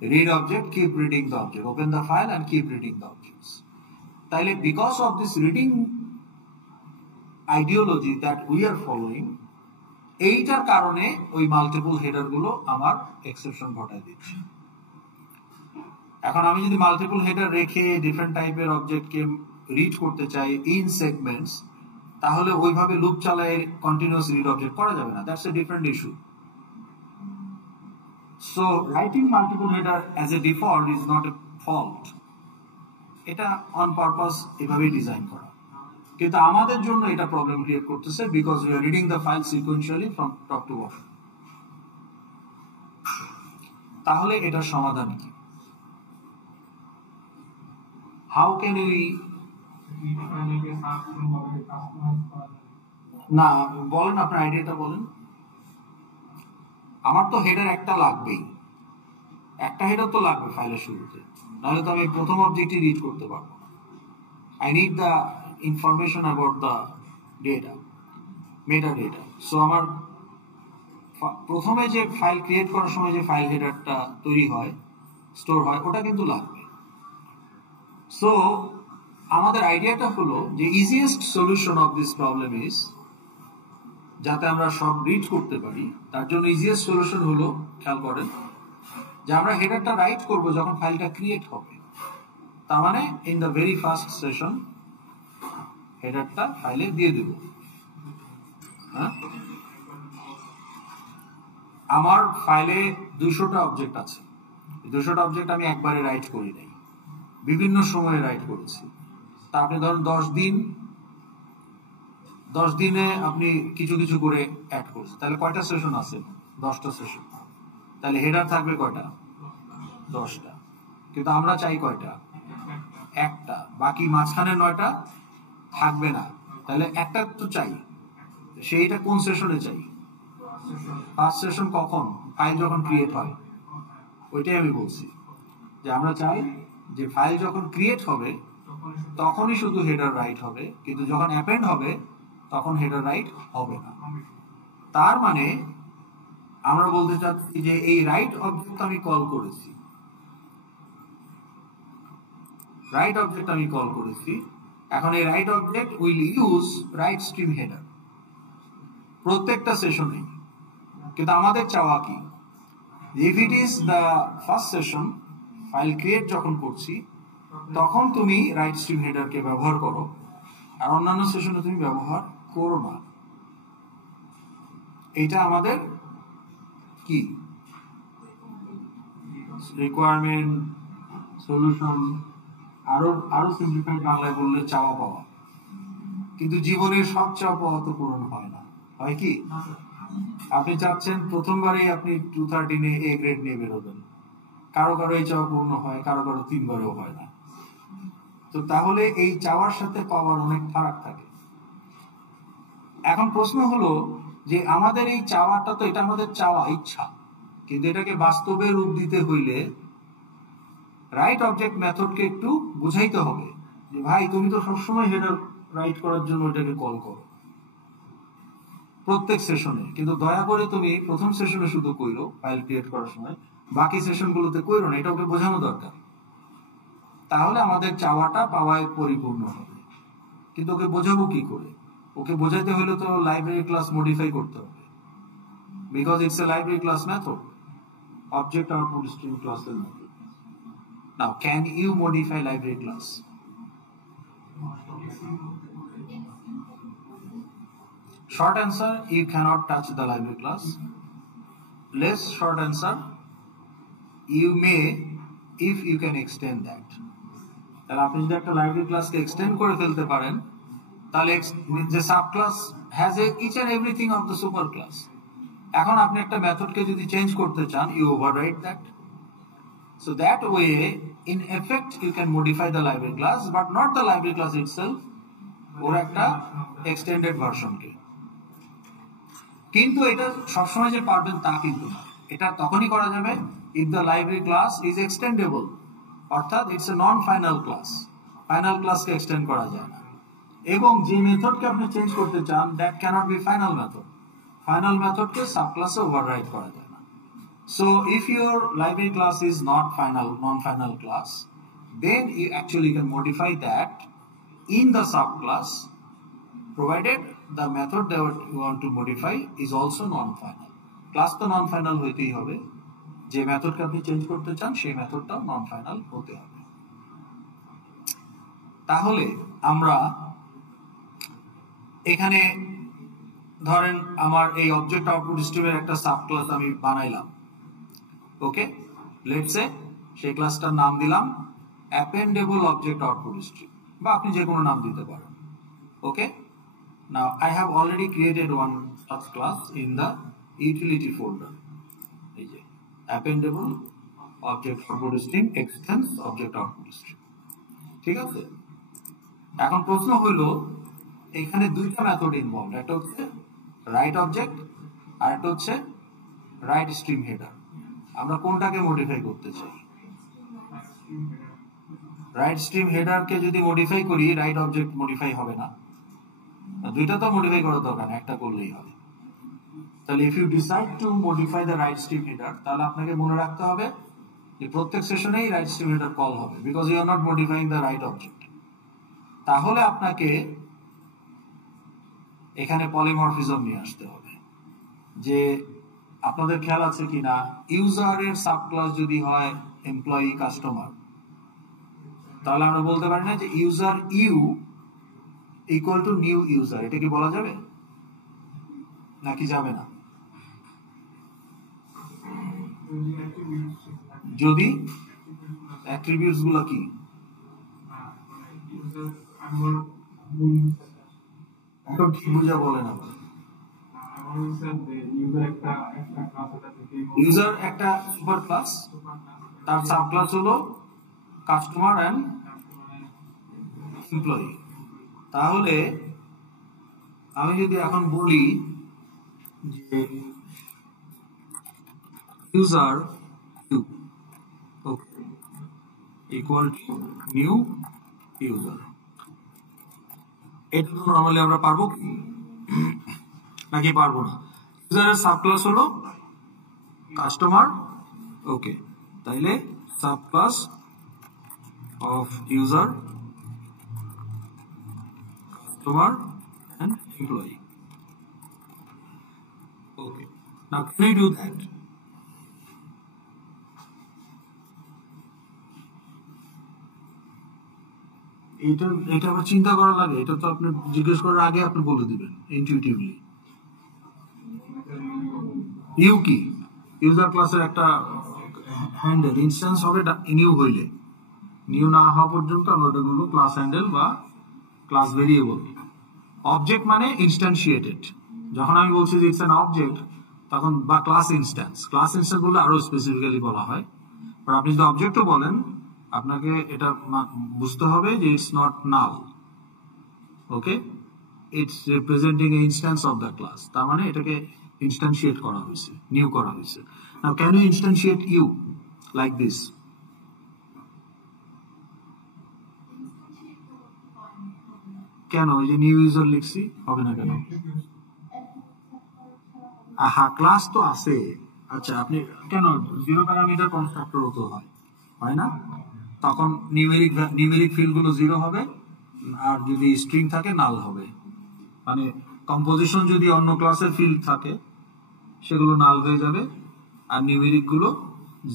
read object, keep reading the object, open the file and keep reading the objects. তাইলে because of this reading ideology that we are following, এইটার কারণে ওই মাল্টিপল হেডার গুলো আমার এক্সেপশন ঘটায় দিচ্ছে। এখন আমি যদি মাল্টিপল হেডার রেখে ডিফারেন্ট টাইপের অবজেক্টকে রিড করতে চাই ইন সেগমেন্টস, তাহলে ওইভাবে লুপ চালায় কন্টিনিউয়াস রিড অবজেক্ট করা যাবে না। That's a different issue. So writing multiple header as a default is not a fault, এটা অন পারপাস এভাবেই ডিজাইন করা, কিন্তু আমাদের জন্য এটা প্রবলেম ক্রিয়েট করতেছে because we are reading the file sequentially from top to bottom. তাহলে এটার সমাধান কি? হাউ ক্যান উই, না বলেন আপনার আইডিয়াটা বলেন। আমার তো হেডার একটা লাগবেই, একটা হেডার তো লাগবে ফাইলের শুরুতে, নাহলে তো আমি প্রথম অবজেক্টই রিড করতে পারবো না। I need the information about the data, meta data. So আমার প্রথমে যে ফাইল ক্রিয়েট করার সময় যে ফাইল হেডারটা তৈরি হয়, স্টোর হয়, ওটা কিন্তু লাগবে। সো আমাদের আইডিয়াটা হলো যে easiest solution of this problem is, যাতে আমরা সব রিড করতে পারি, তার জন্য ইজিয়েস্ট সলিউশন হলো, খেয়াল করেন যে আমরা হেডারটা রাইট করব যখন ফাইলটা ক্রিয়েট হবে। তার মানে in the very first session হেডারটা ফাইলে দিয়ে দেব। হ্যাঁ, আমার ফাইলে 200টা অবজেক্ট আছে, 200টা অবজেক্ট আমি একবারে রাইট করি নাই, বিভিন্ন সময়ে রাইট করেছি। তা আপনি ধরুন 10 দিনে আপনি কিছু কিছু করে অ্যাড করছেন, তাহলে কয়টা সেশন আছে? 10টা সেশন। তাহলে হেডার থাকবে কয়টা? 10টা। কিন্তু আমরা চাই কয়টা? একটা। বাকি মাঝখানে 9টা থাকবে না, তাহলে একটা তো চাই। সেইটা কোন সেশনে চাই? First session. কখন? ফাইল যখন ক্রিয়েট হয়, ওইটাই আমি বলছি যে আমরা চাই যে ফাইল যখন ক্রিয়েট হবে তখনই শুধু হেডার রাইট হবে, কিন্তু যখন অ্যাপেন্ড হবে তখন হেডার রাইট হবে না। তার মানে আমরা বলতে চাচ্ছি যে এই রাইট অবজেক্ট আমি কল করেছি, এখন এই right object will use right stream header প্রত্যেকটা সেশনে। কিন্তু আমাদের চাওয়া কি, if it is the first session, file create যখন করছি তখন তুমি রাইট স্ট্রিম হেডারকে ব্যবহার করো, আর অন্যান্য সেশনে তুমি ব্যবহার করো না। এটা আমাদের কি রিকোয়ারমেন্ট, সলিউশন, আরো সিম্পলিফাইড বাংলায় বললে চাওয়া পাওয়া। কিন্তু জীবনের সব চাওয়া পাওয়া তো পূরণ হয় না, হয় কি? আপনি চাচ্ছেন প্রথমবারেই আপনি 213 এ গ্রেড নিয়ে বেরোবেন, কারো কারো এই চাওয়া পূর্ণ হয়, কারো কারো 3 বারেও হয় না। তো তাহলে এই চাওয়ার সাথে পাওয়ার অনেক ফারাক থাকে। এখন প্রশ্ন হলো যে আমাদের এই চাওয়াটা তো, এটা আমাদের চাওয়া, ইচ্ছা, কিন্তু এটাকে বাস্তবে রূপ দিতে হইলে রাইট অবজেক্ট মেথডকে একটু বুঝাইতে হবে যে ভাই তুমি তো সবসময় হেডার রাইট করার জন্য এটাকে কল করো প্রত্যেক সেশনে, কিন্তু দয়া করে তুমি প্রথম সেশনে শুধু কইরো ফাইল ক্রিয়েট করার সময়, বাকি সেশনগুলোতে কইরো না। এটা ওকে বোঝানো দরকার, তাহলে আমাদের চাওয়াটা পাওয়ায় পরিপূর্ণ হবে। কিন্তু ওকে বোঝাবো কি করে? ওকে বোঝাতে হলে তো লাইব্রেরি ক্লাস মডিফাই করতে হবে, because it's a library class method, object output stream ক্লাসের method. Now can you modify library class? Short answer, you cannot touch the library class. Less short answer, you may if you can extend that. তাহলে আপনি যদি একটা library ক্লাসকে extend করে ফেলতে পারেন, তাহলে যে sub class has each and everything of the super class. এখন আপনি একটা মেথডকে যদি চেঞ্জ করতে চান, you overwrite that. So that way, in effect, you can modify the library class, but not the library class itself, or একটা extended version কে। কিন্তু এটা সবসময় যে পারবেন তা কিন্তু না। এটা তখনই করা যাবে if the library class is extendable, অর্থাৎ it's a non-final class, final ক্লাসকে এক্সটেন্ড করা যায় না। এবং যে মেথডকে আপনি চেঞ্জ করতে চান, that cannot be final method, final মেথডকে সাব ক্লাসে ওভাররাইট করা যায় না। So if your library class is not non-final class, then you actually can modify that in the subclass, provided the method that you want to modify is also non-final. Class তো non-final হইতেই হবে, যে মেথডকে আপনি change করতে চান সেই মেথডটাও non-final হতে হবে। তাহলে আমরা এখানে ধরেন আমার এই অবজেক্ট আউটপুট স্ট্রিমের একটা সাবক্লাস আমি বানাইলাম, ওকে, লেটস সে সেই ক্লাসটার নাম দিলাম অ্যাপেন্ডেবল অবজেক্ট আউটপুট স্ট্রিম, বা আপনি যে কোনো নাম দিতে পারেন, ওকে। Now I have already created one such class in the utility folder, এই যে appendable object output stream extends object output stream, ঠিক আছে। এখন প্রশ্ন হলো এখানে দুইটা মেথড ইনভলভ, একটা হচ্ছে রাইট অবজেক্ট আর একটা হচ্ছে রাইট স্ট্রিম হেডার। আমরা কোনটাকে মডিফাই করতে চাই? রাইট স্ট্রিম হেডারকে যদি মডিফাই করি রাইট অবজেক্ট মডিফাই হবে না, দুইটা তো মডিফাই করার দরকার না, একটা করলেই হবে। তাহলে if you decide to modify the write stream header, তাহলে আপনাকে মনে রাখতে হবে যে প্রত্যেক সেশনেই রাইট স্ট্রিম হেডার কল হবে, because you are not modifying the write object. তাহলে আপনাকে এখানে পলিমরফিজম নিয়ে আসতে হবে। যে আপনাদের খেয়াল আছে কিনা, ইউজারের সাবক্লাস যদি হয় এমপ্লয়ি কাস্টমার, তাহলে আমরা বলতে পারি না যে user you equal to new user, এটা কি বলা যাবে নাকি যাবে না? যদি অ্যাট্রিবিউটস গুলো কি এখন কি বুঝা বলেন আবার। ইউজার একটা সুপার ক্লাস, তার সাব ক্লাস হলো কাস্টমার এন্ড এমপ্লয়ি। তাহলে আমি যদি এখন বলি যে user you okay equal to new user, এটা তো নরমালি আমরা পারবো কি নাকি পারবো না? ইউজারের সাবক্লাস হলো কাস্টমার, ওকে, তাইলে subclass of user customer and employee. Okay. Now can we do that? এটা আবার চিন্তা করা লাগে, এটা তো আপনি জিজ্ঞেস করার আগে আপনি বলে দিবেন ইনটিউটিভলি। ইউ কি? ইউজার ক্লাসের একটা হ্যান্ডেল ইনস্ট্যান্স হবে নিউ হইলে, নিউ না হওয়া পর্যন্ত আমরা ওটা বলবো ক্লাস হ্যান্ডেল বা ক্লাস ভেরিয়েবল। অবজেক্ট মানে ইনস্ট্যান্সিয়েটেড, যখন আমি বলছি যে ইটস অ্যান অবজেক্ট তখন, বা ক্লাস ইনস্ট্যান্স বললে আরো স্পেসিফিক্যালি বলা হয়। আর আপনি যদি অবজেক্টও বলেন আপনাকে এটা বুঝতে হবে যে it's not null, okay, it's representing a instance of the class, তার মানে এটাকে ইনস্ট্যান্সিয়েট করা হয়েছে, নিউ করা হয়েছে। Now can you instantiate you like this? কেন? ওই যে নিউ ইউজার লিখছি, হবে না কেন? আহা, ক্লাস তো আছে। আচ্ছা, আপনি কেন জিরো প্যারামিটার কনস্ট্রাক্টরও তো হয় না? তখন নিউমেরিক ফিল্ড গুলো জিরো হবে, আর যদি স্ট্রিং থাকে নাল হবে। মানে কম্পোজিশন যদি অন্য ক্লাসের ফিল্ড থাকে সেগুলো নাল হয়ে যাবে, আর নিউমেরিক গুলো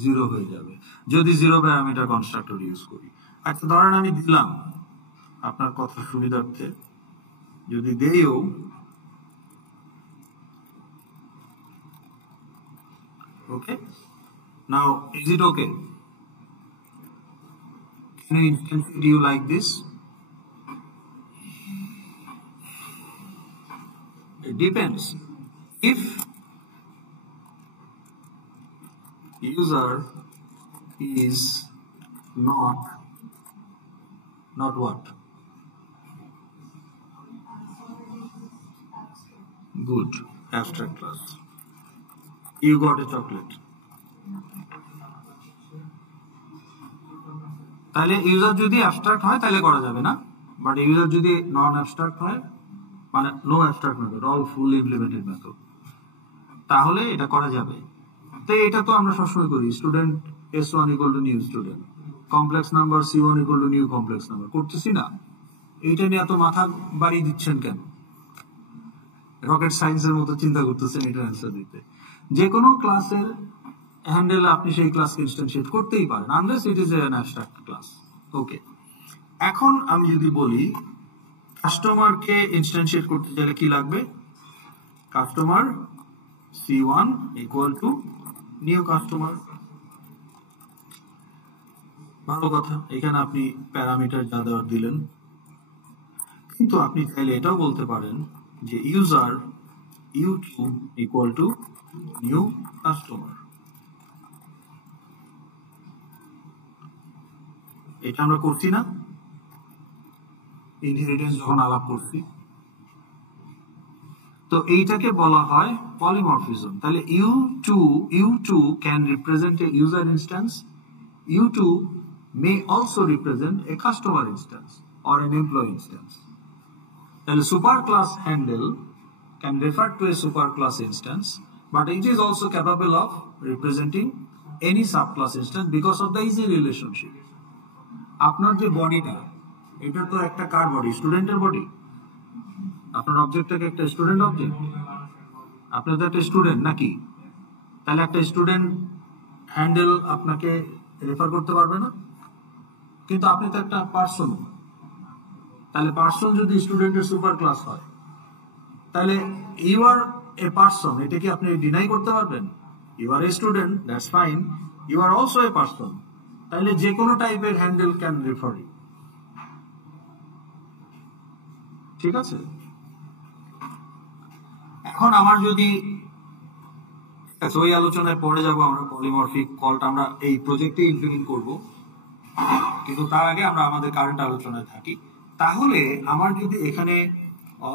জিরো হয়ে যাবে যদি জিরো প্যারামিটার কনস্ট্রাক্টর ইউজ করি। আচ্ছা, ধরেন আমি দিলাম আপনার কথা সুবিধার্থে, যদি দেইও okay, now is it okay? Can I instantiate you like this? It depends. If user is not what? Good. Abstract class. You got a chocolate. তাহলে ইউজার যদি অ্যাবস্ট্রাক্ট হয় তাহলে করা যাবে না, বাট ইউজার যদি নন অ্যাবস্ট্রাক্ট হয়, মানে নো অ্যাবস্ট্রাক্ট মেথড, অল ফুল ইমপ্লিমেন্টেড মেথড, তাহলে এটা করা যাবে। তো এটা তো আমরা সবসময় করি, student S1 equal to new student, complex number C1 equal to new complex number, করতেছি না? এইটা নিয়ে এত মাথা বাড়িয়ে দিচ্ছেন কেন? রকেট সায়েন্সের মতো চিন্তা করতেছেন এটা অ্যান্সার দিতে। যে কোনো ক্লাসের হ্যান্ডেল আপনি সেই ক্লাসকে ইনস্ট্যান্সিয়েট করতেই পারেন, unless it is an abstract class. Okay, এখন আমি যদি বলি কাস্টমারকে ইনস্ট্যান্সিয়েট করতে চাইলে কি লাগবে? Customer C1 equal to new customer. ভালো কথা, এখানে আপনি প্যারামিটার যা দেওয়ার দিলেন, কিন্তু আপনি চাইলে এটাও বলতে পারেন যে user U2 equal to new customer. এটা আমরা করছি না ইনহেরিটেন্স যখন আলাপ করছি? তো এইটাকে বলা হয় পলিমরফিজম। তাহলে U2 can represent a user instance, U2 may also represent a customer instance or an employee instance. তাহলে superclass handle can refer to a superclass instance, but it is also capable of representing any subclass instance because of the easy relationship. আপনার যে বডিটা, এটা তো একটা কার body? স্টুডেন্টের body. আপনার অবজেক্টটাকে একটা স্টুডেন্ট অবজেক্ট, আপনার তো একটা স্টুডেন্ট নাকি? তাহলে একটা স্টুডেন্ট হ্যান্ডেল আপনাকে রেফার করতে পারবে না, কিন্তু আপনি তো একটা পার্সন। তাহলে পার্সন যদি স্টুডেন্টের সুপার ক্লাস হয়, তাহলে ইউ আর এ পার্সন, এটা কি আপনি ডিনাই করতে পারবেন? You are a student, that's fine, you are also a person. তাহলে যে কোনো টাইপের হ্যান্ডেল ক্যান রেফার ইউ। ঠিক আছে? এখন আমার যদি ওই আলোচনায় পরে যাব আমরা, পলিমরফিক কলটা আমরা এই প্রজেক্টে ইমপ্লিমেন্ট করব, কিন্তু তার আগে আমরা আমাদের কারেন্ট আলোচনায় থাকি। তাহলে আমার যদি এখানে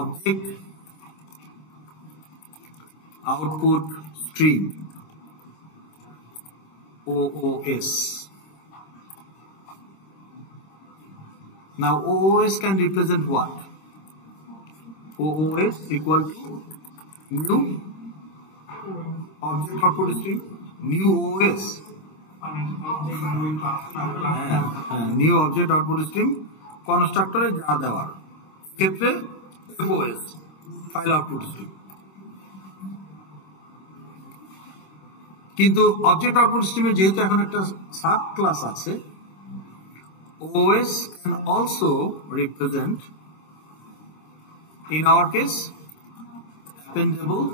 object output stream OOS, now OOS can represent what? OOS equal to new object output stream, new OS, new object output stream কনস্ট্রাক্টরে যা দেওয়ার ক্ষেত্রে FOS, ফাইল আউটপুট স্ট্রিম। কিন্তু অবজেক্ট আউটপুট স্ট্রিমে যেহেতু এখন একটা সাব ক্লাস আছে, OS can also represent, in our case, appendable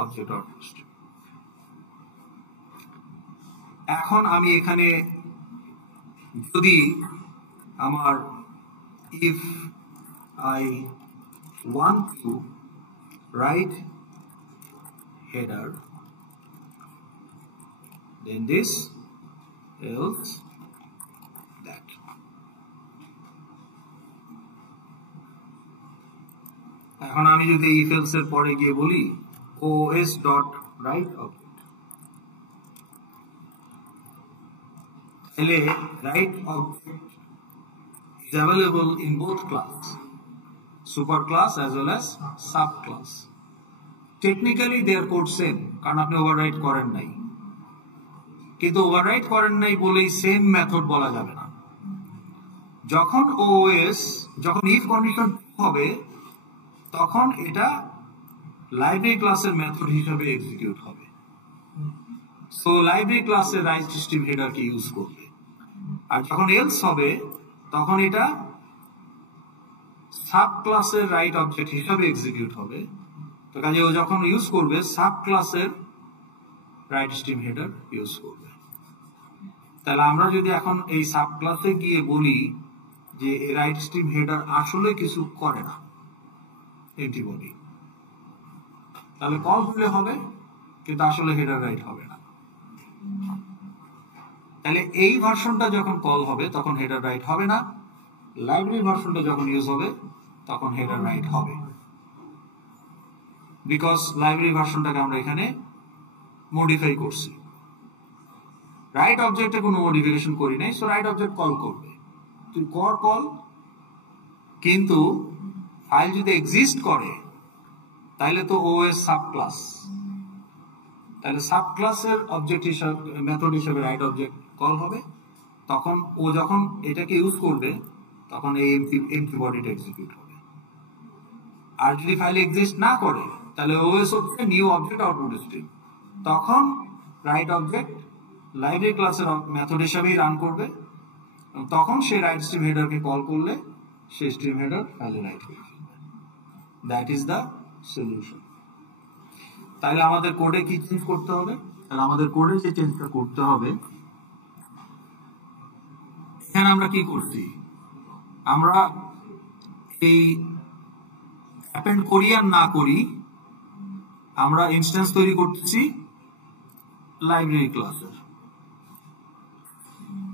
object output stream. এখন আমি এখানে যদি আমার if I want to write header, then this, else that. এখন আমি যদি if else এর পরে গিয়ে বলি OS dot write object, তাহলে write object is available in both class, super class as well as sub class. Technically they are code same, কারণ আপনি ওভাররাইট করেন নাই, কিন্তু ওভাররাইট করেন নাই বলেই সেম মেথড বলা যাবে না। যখন OS, যখন ইফ কন্ডিশন হবে, তখন এটা লাইব্রেরি ক্লাসের মেথড হিসেবে এক্সিকিউট হবে। সো লাইব্রেরি ক্লাসের রাইট স্ট্রিম হেডারকে ইউজ করবে। আর যখন এলস হবে, তখন এটা সাব ক্লাসের রাইট অবজেক্ট হিসেবে এক্সিকিউট হবে। তো কাজে ও যখন ইউজ করবে, সাব ক্লাসের রাইট স্ট্রিম হেডার ইউজ করবে। তাহলে আমরা যদি এখন এই সাব ক্লাসে গিয়ে বলি যে রাইট স্ট্রিম হেডার আসলে কিছু করে না, এটি বলি, তাহলে কল হলে হবে, কিন্তু আসলে হেডার রাইট হবে না। তাহলে এই ভার্সনটা যখন কল হবে তখন হেডার রাইট হবে না, লাইব্রেরি ভার্সনটা যখন ইউজ হবে তখন হেডার রাইট হবে, বিকজ লাইব্রেরি ভার্সনটাকে আমরা এখানে মডিফাই করছি, রাইট অবজেক্টে কোনো মডিফিকেশন করি নাই। সো রাইট অবজেক্ট কল করবে, তুই কর কল, কিন্তু ফাইল যদি এক্সিস্ট করে তাহলে তো OS সাব ক্লাস, তাহলে সাব ক্লাসের অবজেক্ট হিসাবে মেথড হিসাবে রাইট অবজেক্ট কল হবে, তখন ও যখন এটাকে ইউজ করবে তখন এই এমটি বডিটা এক্সিকিউট হবে। আর যদি ফাইল এক্সিস্ট না করে তাহলে ওএস হচ্ছে নিউ অবজেক্ট আউটপুট স্ট্রিম, তখন রাইট অবজেক্ট লাইব্রেরি ক্লাসের মেথড হিসাবেই রান করবে, তখন সে রাইট স্ট্রিম হেডারকে কল করলে সেই স্ট্রিম হেডার ফাইলে রাইট করে ফেলবে। That is the solution. তাহলে আমাদের কোডে কি চেঞ্জ করতে হবে? তাহলে আমাদের কোডে যে চেঞ্জটা করতে হবে, এখানে আমরা কি করছি, আমরা এই অ্যাপেন্ড করি আর না করি, আমরা ইনস্ট্যান্স তৈরি করতেছি লাইব্রেরি ক্লাসের।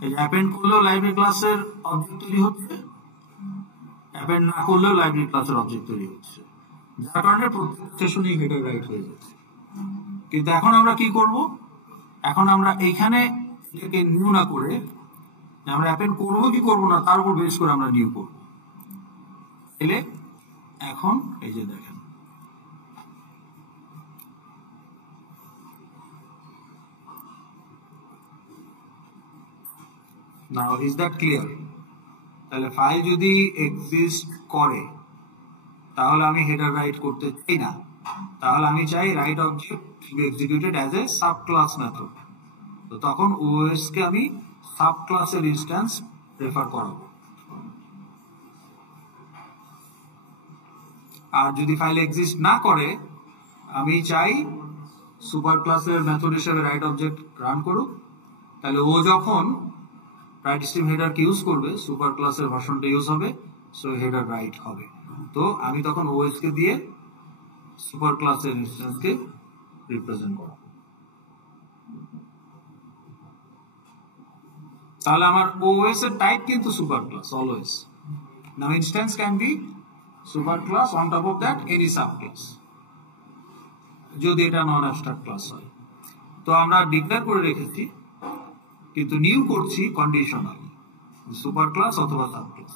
এই অ্যাপেন্ড করলেও লাইব্রেরি ক্লাসের অবজেক্ট তৈরি হচ্ছে, অ্যাপেন্ড না করলেও লাইব্রেরি ক্লাসের অবজেক্ট তৈরি হচ্ছে, যার কারণে প্রত্যেক সেশনেই হেডার রাইট হয়ে যাচ্ছে। কিন্তু এখন আমরা কি করব, এখন আমরা এইখানে এটাকে নিউ না করে আমরা অ্যাপেন্ড করব কি করব না তার উপর বেস করে আমরা নিউ করব। তাহলে এখন এই যে দেখেন, নাও ইজ দ্যাট ক্লিয়ার? তাহলে ফাইল যদি এক্সিস্ট করে তাহলে আমি হেডার রাইট করতে চাই না, তাহলে আমি চাই write object to be executed as a subclass method. তো তখন ওএস কে আমি সাব ক্লাসের ইনস্ট্যান্স রেফার করাবো। আর যদি ফাইল এক্সিস্ট না করে আমি চাই সুপার ক্লাসের মেথড হিসেবে রাইট অবজেক্ট রান করুক, তাহলে ও যখন রাইট স্ট্রিম হেডারকে ইউজ করবে সুপার ক্লাসের ভার্সনটা ইউজ হবে, সো হেডার রাইট হবে। তো আমি তখন ওএস কে দিয়ে সুপার ক্লাসের ইনস্ট্যান্সকে রিপ্রেজেন্ট করাবো। তাহলে আমার ওএস এর টাইপ কিন্তু super class always. Now instance can be super class on top of that any sub class, যদি এটা নন অ্যাবস্ট্রাক্ট ক্লাস হয়। তো আমরা ডিক্লেয়ার করে রেখেছি, কিন্তু নিউ করছি কন্ডিশনাল, সুপার ক্লাস অথবা sub class.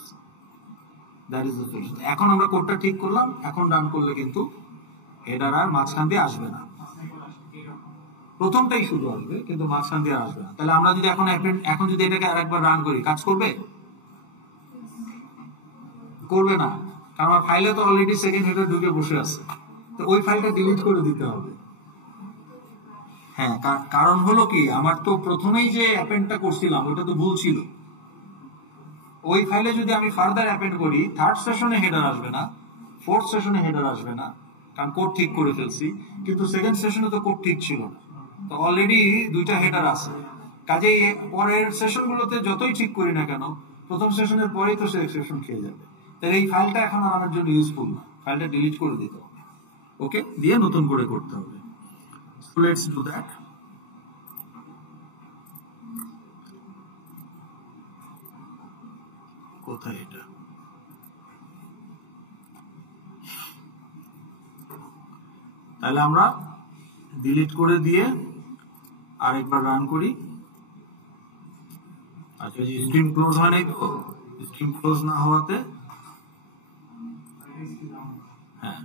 That is the solution. এখন আমরা কোডটা ঠিক করলাম, এখন রান করলে কিন্তু হেডার আর মাঝখান দিয়ে আসবে না, প্রথমটাই শুধু আসবে কিন্তু মাঝখান দিয়ে আসবে না। তাহলে আমরা যদি এখন যদি এটাকে আরেকবার রান করি, কাজ করবে? করবে না, কারণ আমার ফাইলে তো অলরেডি সেকেন্ড হেডার ঢুকে বসে আছে, তো ওই ফাইলটা ডিলিট করে দিতে হবে। হ্যাঁ, কারণ হলো কি, আমার তো প্রথমেই যে অ্যাপেন্ডটা করছিলাম ওটা তো ভুল ছিল। ওই ফাইলে যদি আমি ফার্দার অ্যাপেন্ড করি, থার্ড সেশনে হেডার আসবে না, ফোর্থ সেশনে হেডার আসবে না, কারণ কোড ঠিক করে ফেলছি। কিন্তু সেকেন্ড সেশনে তো কোড ঠিক ছিল না, তো অলরেডি দুইটা হেডার আছে। কাজেই পরের সেশনগুলোতে যতই ঠিক করি না কেন, প্রথম সেশনের পরেই তো সে এক্সেপশন খেয়ে যাবে। তাহলে এই ফাইলটা এখন আমার জন্য ইউজফুল না, ফাইলটা ডিলিট করে দিতে হবে। ওকে, দিয়ে নতুন করে করতে হবে। So let's do that. কোথায় এটা? তাহলে আমরা ডিলিট করে দিয়ে আরেকবার রান করি। আচ্ছা, স্ট্রিম ক্লোজ হয় নাই তো? স্ট্রিম ক্লোজ না হওয়াতে হ্যাঁ,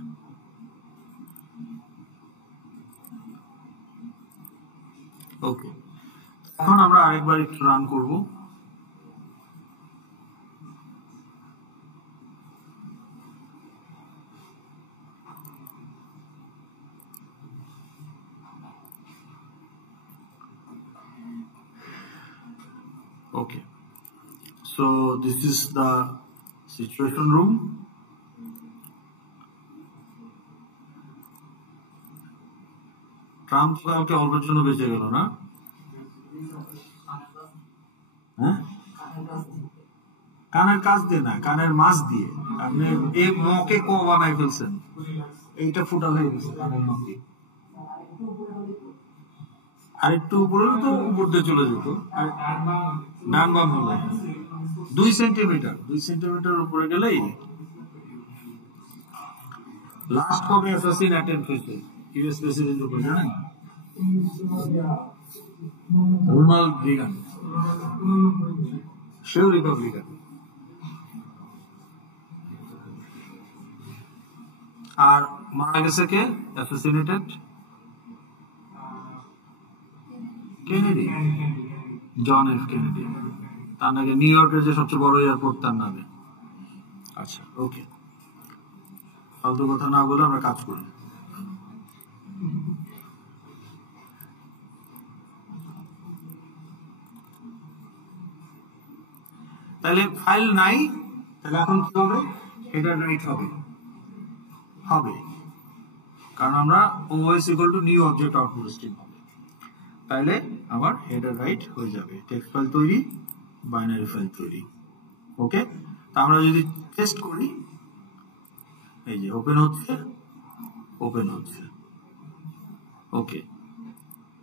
ওকে। এখন আমরা আরেকবার একটু রান করব। Okay, so this is the situation room. Trump তো কালকে অল্পের জন্য বেঁচে গেল না? হ্যাঁ, কানের কাজ দিয়ে না, কানের মাছ দিয়ে। আপনি এই মকে ক বানাই ফেলছেন, এইটা ফুটা হয়ে গেছে কানের মধ্যে। আর একটু উপরে তো উপর দিয়ে চলে যেত, ডান বাম হলো 2 সেন্টিমিটার উপরে গেলেই। লাস্ট কবে অ্যাসাসিন অ্যাটেম্প হয়েছে ইউএস প্রেসিডেন্ট উপর জানেন? রোনাল্ড রিগান, সেও রিপাবলিকান। আর মারা গেছে কে assassinated? Kennedy, John F Kennedy, তার নাকি নিউ ইয়র্কের যে সবচেয়ে বড় এয়ারপোর্ট তার নামে। আচ্ছা ওকে, ফালতু কথা না বলে আমরা কাজ করি। তাহলে ফাইল নাই, তাহলে এখন কি হবে, হেডার রাইট হবে, কারণ আমরা OS equal to new object output stream হবে, তাহলে আমার হেডার রাইট হয়ে যাবে, টেক্সট ফাইল তৈরি, বাইনারি ফাইল তৈরি। ওকে, তা আমরা যদি টেস্ট করি, এই যে ওপেন হচ্ছে, ওকে,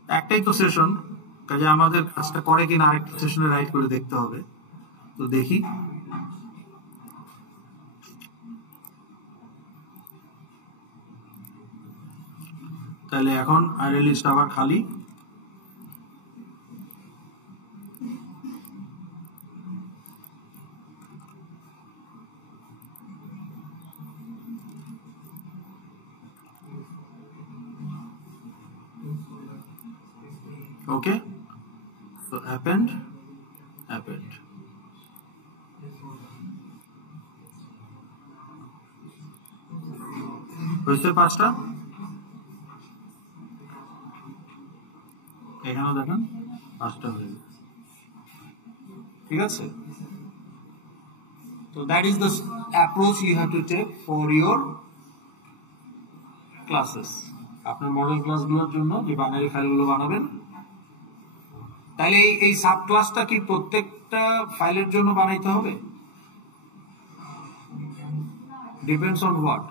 একটাই তো সেশন, কাজে আমাদের কাজটা করে কিনা আরেকটা সেশনে রাইট করে দেখতে হবে। তো দেখি, তাহলে এখন আরএ লিস্ট আবার খালি, ওকে, so append হয়েছে 5টা, এখানেও দেখেন 5টা হয়ে গেছে, ঠিক আছে। So that is the approach you have to take for your classes, আপনার মডেল ক্লাসগুলোর জন্য যে বাইনারি ফাইলগুলো বানাবেন। তাহলে এই সাব ক্লাসটা কি প্রত্যেকটা ফাইলের জন্য বানাইতে হবে? Depends on what.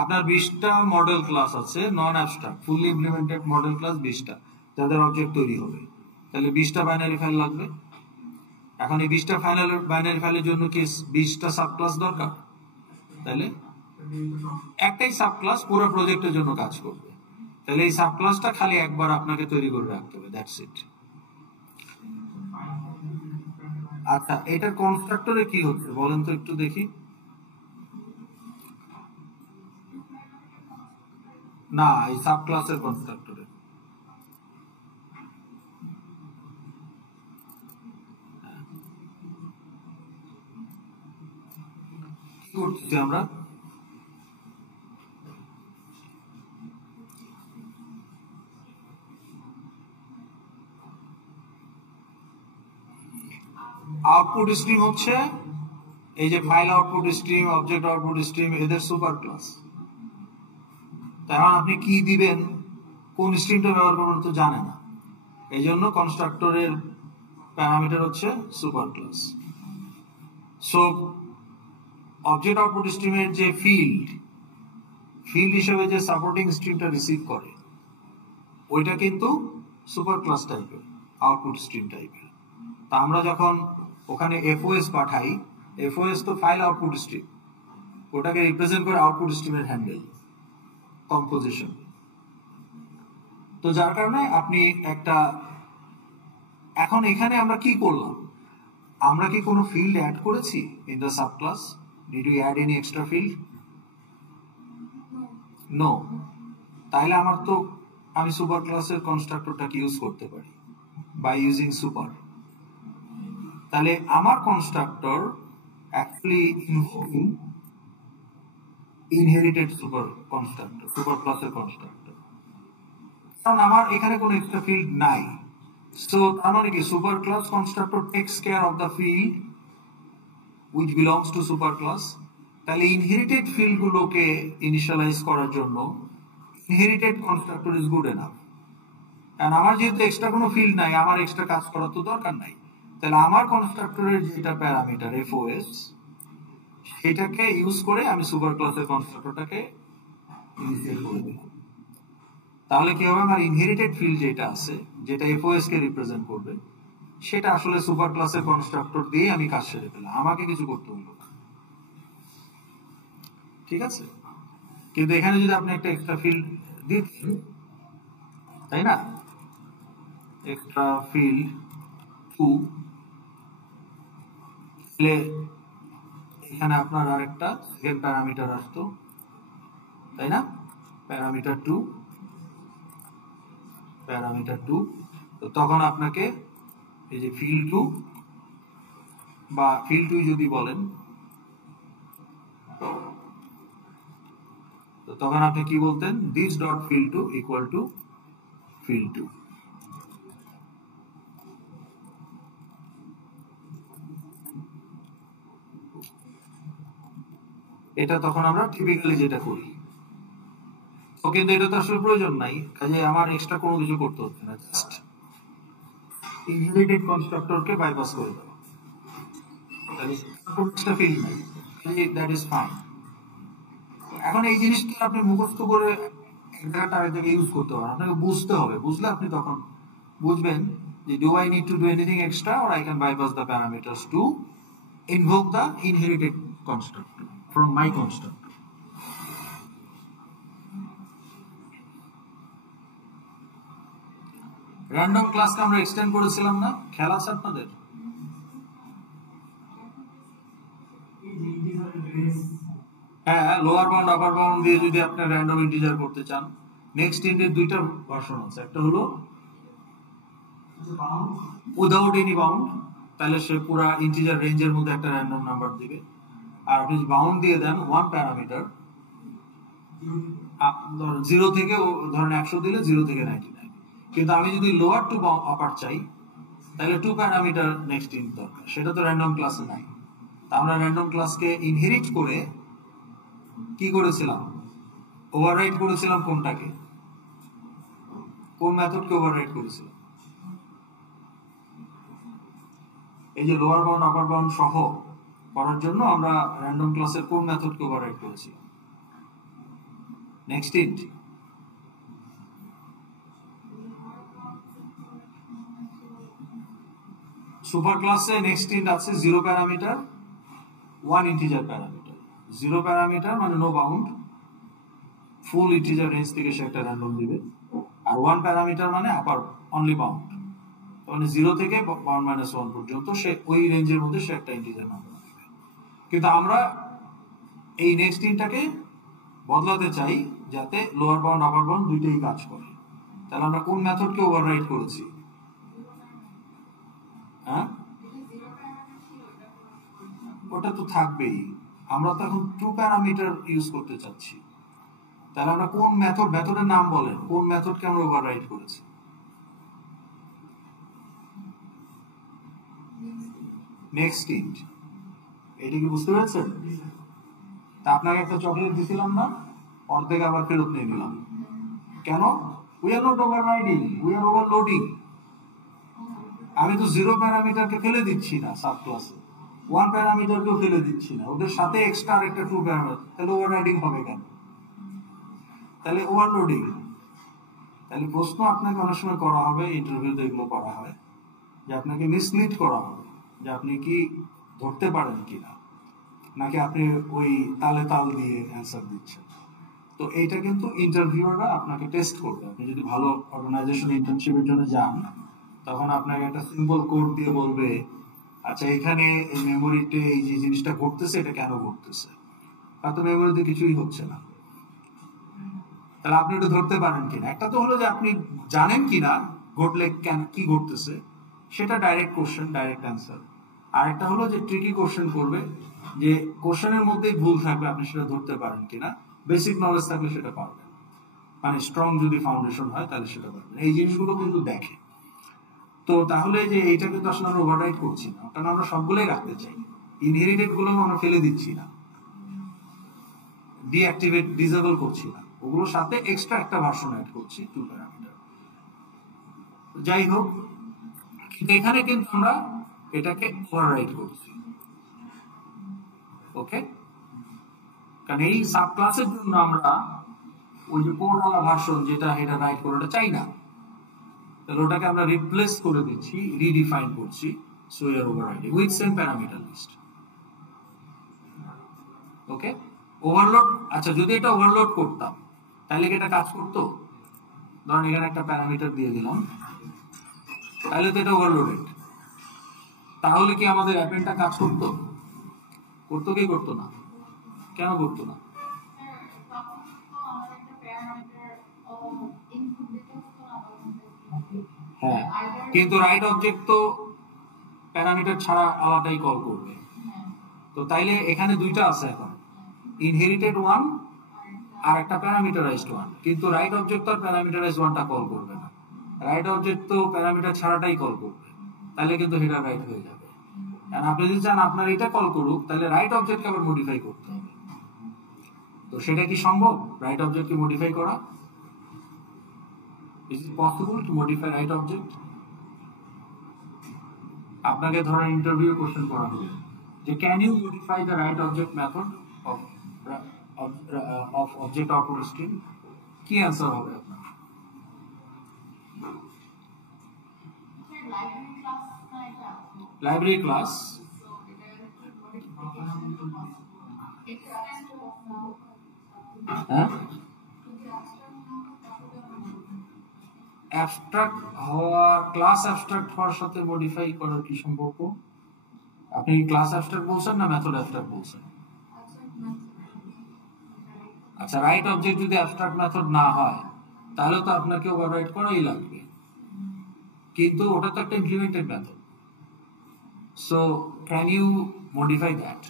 আপনার 20টা মডেল ক্লাস আছে, non abstract fully implemented model class 20টা, যাদের অবজেক্ট তৈরি হবে, তাহলে 20টা বাইনারি ফাইল লাগবে। এখন এই 20টা বাইনারি ফাইলের জন্য কি 20টা সাব ক্লাস দরকার? তাহলে একটাই সাব ক্লাস পুরো প্রজেক্টের জন্য কাজ করবে, তাহলে এই সাব ক্লাসটা খালি একবার আপনাকে তৈরি করে রাখতে হবে, দ্যাটস ইট। আচ্ছা, এটার কনস্ট্রাক্টরে কি হচ্ছে বলেন তো একটু দেখি। না, এই সাব ক্লাসের কনস্ট্রাক্টরে কি করছি আমরা? আউটপুট স্ট্রিম হচ্ছে এই যে file output stream, object output stream, এদের সুপার ক্লাস। তাহলে আপনি কি দিবেন, কোন স্ট্রিমটা ব্যবহার করবেন তো জানে না, এই জন্য কনস্ট্রাক্টরের প্যারামিটার হচ্ছে super class. So object output স্ট্রিমের যে ফিল্ড হিসেবে যে সাপোর্টিং স্ট্রিমটা রিসিভ করে, ওইটা কিন্তু সুপার ক্লাস টাইপের, আউটপুট স্ট্রিম টাইপের। তা আমরা যখন ওখানে এফওএস পাঠাই, এফওএস তো ফাইল আউটপুট স্ট্রিম, ওটাকে রিপ্রেজেন্ট করে আউটপুট স্ট্রিমের হ্যান্ডেল কম্পোজিশন। তো যার কারণে আপনি একটা, এখন এখানে আমরা কি করলাম, আমরা কি কোনো ফিল্ড অ্যাড করেছি in the subclass? Did you add any extra field? No. তাহলে আমি সুপার ক্লাসের কনস্ট্রাক্টরটাকে ইউজ করতে পারি বাই ইউজিং সুপার। তাহলে আমার কনস্ট্রাক্টর অ্যাকচুয়ালি ইনভোকিং ইনহেরিটেড সুপার ক্লাসের কনস্ট্রাক্টর, কারণ আমার এখানে কোনো এক্সট্রা ফিল্ড নাই। সো তার মানে কি, super class constructor tax care of the field which belongs to super class। তাহলে ইনহেরিটেড ফিল্ড গুলোকে ইনিশিয়ালাইজ করার জন্য inherited constructor is good enough. কারণ আমার যেহেতু এক্সট্রা কোনো ফিল্ড নাই, আমার এক্সট্রা কাজ করার তো দরকার নাই। তাহলে আমার কনস্ট্রাক্টরের যেটা প্যারামিটার এফওএস, সেটাকে ইউজ করে আমি সুপার ক্লাসের কনস্ট্রাক্টরটাকে ইনিশিয়েট করে দিলাম। তাহলে কি হবে, আমার ইনহেরিটেড ফিল্ড যেটা আছে, যেটা এফওএস কে রিপ্রেজেন্ট করবে, সেটা আসলে সুপার ক্লাসের কনস্ট্রাক্টর দিয়ে আমি কাজ সেরে পেলাম, আমাকে কিছু করতে হলো না। ঠিক আছে, কিন্তু এখানে যদি আপনি একটা এক্সট্রা ফিল্ড দিচ্ছেন, তাই না, এক্সট্রা ফিল্ড 2, এখানে আপনার আরেকটা সেকেন্ড প্যারামিটার আসতো, তাই না, প্যারামিটার 2। প্যারামিটার 2, তো তখন আপনাকে এই যে ফিল্ড 2 বা ফিল্ড 2 যদি বলেন, তো তখন আপনি কি বলতেন, this dot field 2 equal to field 2। এটা তখন আমরা টিপিক্যালি যেটা করি। তো কিন্তু এটা তো আসলে প্রয়োজন নাই, কাজে আমার এক্সট্রা কোনো কিছু করতে হচ্ছে না, জাস্ট ইনহেরিটেড কনস্ট্রাক্টরকে বাইপাস করে দেওয়া, তাহলে এক্সট্রা ফিল্ড নাই, দ্যাট ইজ ফাইন। এখন এই জিনিসটা আপনি মুখস্থ করে এক জায়গাটা আরেক জায়গায় ইউজ করতে পারেন, আপনাকে বুঝতে হবে, বুঝলে আপনি তখন বুঝবেন যে do I need to do anything extra or I can bypass the parameters to invoke the inherited constructor from my constructor. Random ক্লাসকে আমরা এক্সটেন্ড করেছিলাম না, খেয়াল আছে আপনাদের? হ্যাঁ, লোয়ার বাউন্ড আপার বাউন্ড দিয়ে যদি আপনি র্যান্ডম ইন্টিজার করতে চান, নেক্সট ইন্টের দুইটা ভার্সন আছে, একটা হলো উইদাউট এনি বাউন্ড, তাহলে সে পুরো ইন্টিজার রেঞ্জের মধ্যে একটা র্যান্ডম নাম্বার দিবে। আর আপনি বাউন্ড দিয়ে দেন ওয়ান প্যারামিটার, জিরো থেকে ধরেন 100 দিলে 0 থেকে 99। কিন্তু আমি যদি লোয়ার টু আপার চাই, তাহলে 2 প্যারামিটার নেক্সট ইন দরকার, সেটা তো র্যান্ডম ক্লাসে নাই। তা আমরা র্যান্ডম ক্লাসকে ইনহেরিট করে কি করেছিলাম, ওভাররাইট করেছিলাম কোনটাকে, কোন মেথডকে ওভাররাইট করেছিলাম? এই যে লোয়ার বাউন্ড আপার বাউন্ড সহ করার জন্য আমরা র্যান্ডম ক্লাসের কোন মেথডকে ওভাররাইট করেছিলাম? Next int. সুপার ক্লাসে নেক্সট ইন্ট আছে 0 প্যারামিটার 1 ইন্টিজার প্যারামিটার। 0 প্যারামিটার মানে নো বাউন্ড, ফুল ইন্টিজার রেঞ্জ থেকে সে একটা র্যান্ডম দিবে। আর 1 প্যারামিটার মানে আপার অনলি বাউন্ড, মানে 0 থেকে বাউন্ড মাইনাস 1 পর্যন্ত সে ওই রেঞ্জের মধ্যে সে একটা ইন্টিজার নাম্বার দিবে। কিন্তু আমরা এই নেক্সট ইনটাকে বদলাতে চাই যাতে লোয়ার বাউন্ড আপার বাউন্ড দুইটাই কাজ করে। তাহলে আমরা কোন মেথডকে ওভাররাইট করেছি? হ্যাঁ, ওটা তো থাকবেই, আমরা তো এখন 2 প্যারামিটার ইউজ করতে চাচ্ছি। তাহলে আমরা কোন মেথডের নাম বলেন, কোন মেথডকে আমরা ওভাররাইট করেছি? Next int. এটা কি বুঝতে পেরেছেন? তা আপনাকে একটা চকলেট দিছিলাম না, অর্ধেক আবার ফেরত নিয়ে নিলাম কেন? We are not overriding, we are overloading. আমি তো 0 প্যারামিটারকে ফেলে দিচ্ছি না সাব ক্লাসে, 1 প্যারামিটারকেও ফেলে দিচ্ছি না, ওদের সাথে এক্সট্রা আরেকটা 2 প্যারামিটার, তাহলে ওভাররাইডিং হবে কেন? তাহলে ওভারলোডিং। তাহলে প্রশ্ন আপনাকে অনেক সময় করা হবে, ইন্টারভিউতে এগুলো করা হয়, যে আপনাকে মিসলিড করা হবে যে আপনি কি ধরতে পারেন কিনা, নাকি আপনি ওই তালে তাল দিয়ে অ্যান্সার দিচ্ছেন। তো এইটা কিন্তু ইন্টারভিউয়াররা আপনাকে টেস্ট করবে। আপনি যদি ভালো অর্গানাইজেশন ইন্টার্নশিপের জন্য যান, তখন আপনাকে একটা সিম্বল কোড দিয়ে বলবে, আচ্ছা এখানে এই মেমোরিতে এই যে জিনিসটা ঘটতেছে এটা কেন ঘটতেছে, হয়তো মেমোরিতে কিছুই হচ্ছে না, তাহলে আপনি এটা ধরতে পারেন কিনা। একটা তো হলো যে আপনি জানেন কিনা ঘটলে কেন কি ঘটতেছে, সেটা ডাইরেক্ট কোশ্চেন, ডাইরেক্ট অ্যান্সার। আর একটা হলো যে ট্রিকি কোশ্চেন করবে, যে কোশ্চেনের মধ্যেই ভুল থাকবে, আপনি সেটা ধরতে পারেন কিনা। বেসিক নলেজ থাকলে সেটা পারবেন, মানে স্ট্রং যদি ফাউন্ডেশন হয় তাহলে সেটা পারবেন। এই জিনিসগুলো কিন্তু দেখে। তো তাহলে যে এইটা কিন্তু আসলে আমরা ওভাররাইট করছি না, কারণ আমরা সবগুলোই রাখতে চাই, ইনহেরিটেড গুলো আমরা ফেলে দিচ্ছি না, ডিঅ্যাক্টিভেট ডিসেবল করছি না, ওগুলোর সাথে এক্সট্রা একটা ভার্সন অ্যাড করছি 2 প্যারামিটার। যাই হোক, এখানে কিন্তু আমরা এটাকে ওভাররাইট করছি, ওকে। কারণ এই সাব ক্লাসের জন্য আমরা ওই যে কোডওয়ালা ভার্সন যেটা এটা রাইট করাটা চাই না, তাহলে ওটাকে আমরা রিপ্লেস করে দিচ্ছি, রিডিফাইন করছি, so we are overriding with same parameter list, okay. Overload, আচ্ছা যদি এটা ওভারলোড করতাম তাহলে কি এটা কাজ করতো? ধরেন এখানে একটা প্যারামিটার দিয়ে দিলাম, তাহলে তো এটা ওভারলোডেড, তাহলে কি আমাদের অ্যাপেন্ডটা কাজ করতো? করতো কি করতো না? কেন করতো না? হ্যাঁ, কিন্তু রাইট অবজেক্ট তো প্যারামিটার ছাড়া আলাদাই কল করবে। তো তাইলে এখানে দুইটা আছে এখন, ইনহেরিটেড ওয়ান আর একটা প্যারামিটারাইজড ওয়ান, কিন্তু রাইট অবজেক্ট তো আর প্যারামিটারাইজড ওয়ানটা কল করবে না, রাইট অবজেক্ট তো প্যারামিটার ছাড়াটাই কল করবে, তাহলে কিন্তু হেডার রাইট হয়ে যাবে। আর আপনি যদি চান আপনার এটা কল করুক, তাহলে রাইট অবজেক্টকে আবার মডিফাই করতে হবে। তো সেটা কি সম্ভব, রাইট অবজেক্টকে মডিফাই করা? Is it possible to modify write object? আপনাকে ধরেন ইন্টারভিউ কোশ্চেন করা হলো যে can you modify the write object method of object output stream, কি অ্যান্সার হবে আপনার? লাইব্রেরি ক্লাস হ্যাঁ, অ্যাবস্ট্রাক্ট হওয়া, ক্লাস অ্যাবস্ট্রাক্ট হওয়ার সাথে মডিফাই করার কি সম্পর্ক? আপনি ক্লাস অ্যাবস্ট্রাক্ট বলছেন না মেথড অ্যাবস্ট্রাক্ট বলছেন? আচ্ছা, রাইট অবজেক্ট যদি অ্যাবস্ট্রাক্ট মেথড না হয় তাহলে তো আপনাকে ওভাররাইট করাই লাগবে, কিন্তু ওটা তো একটা implemented method. So can you modify that?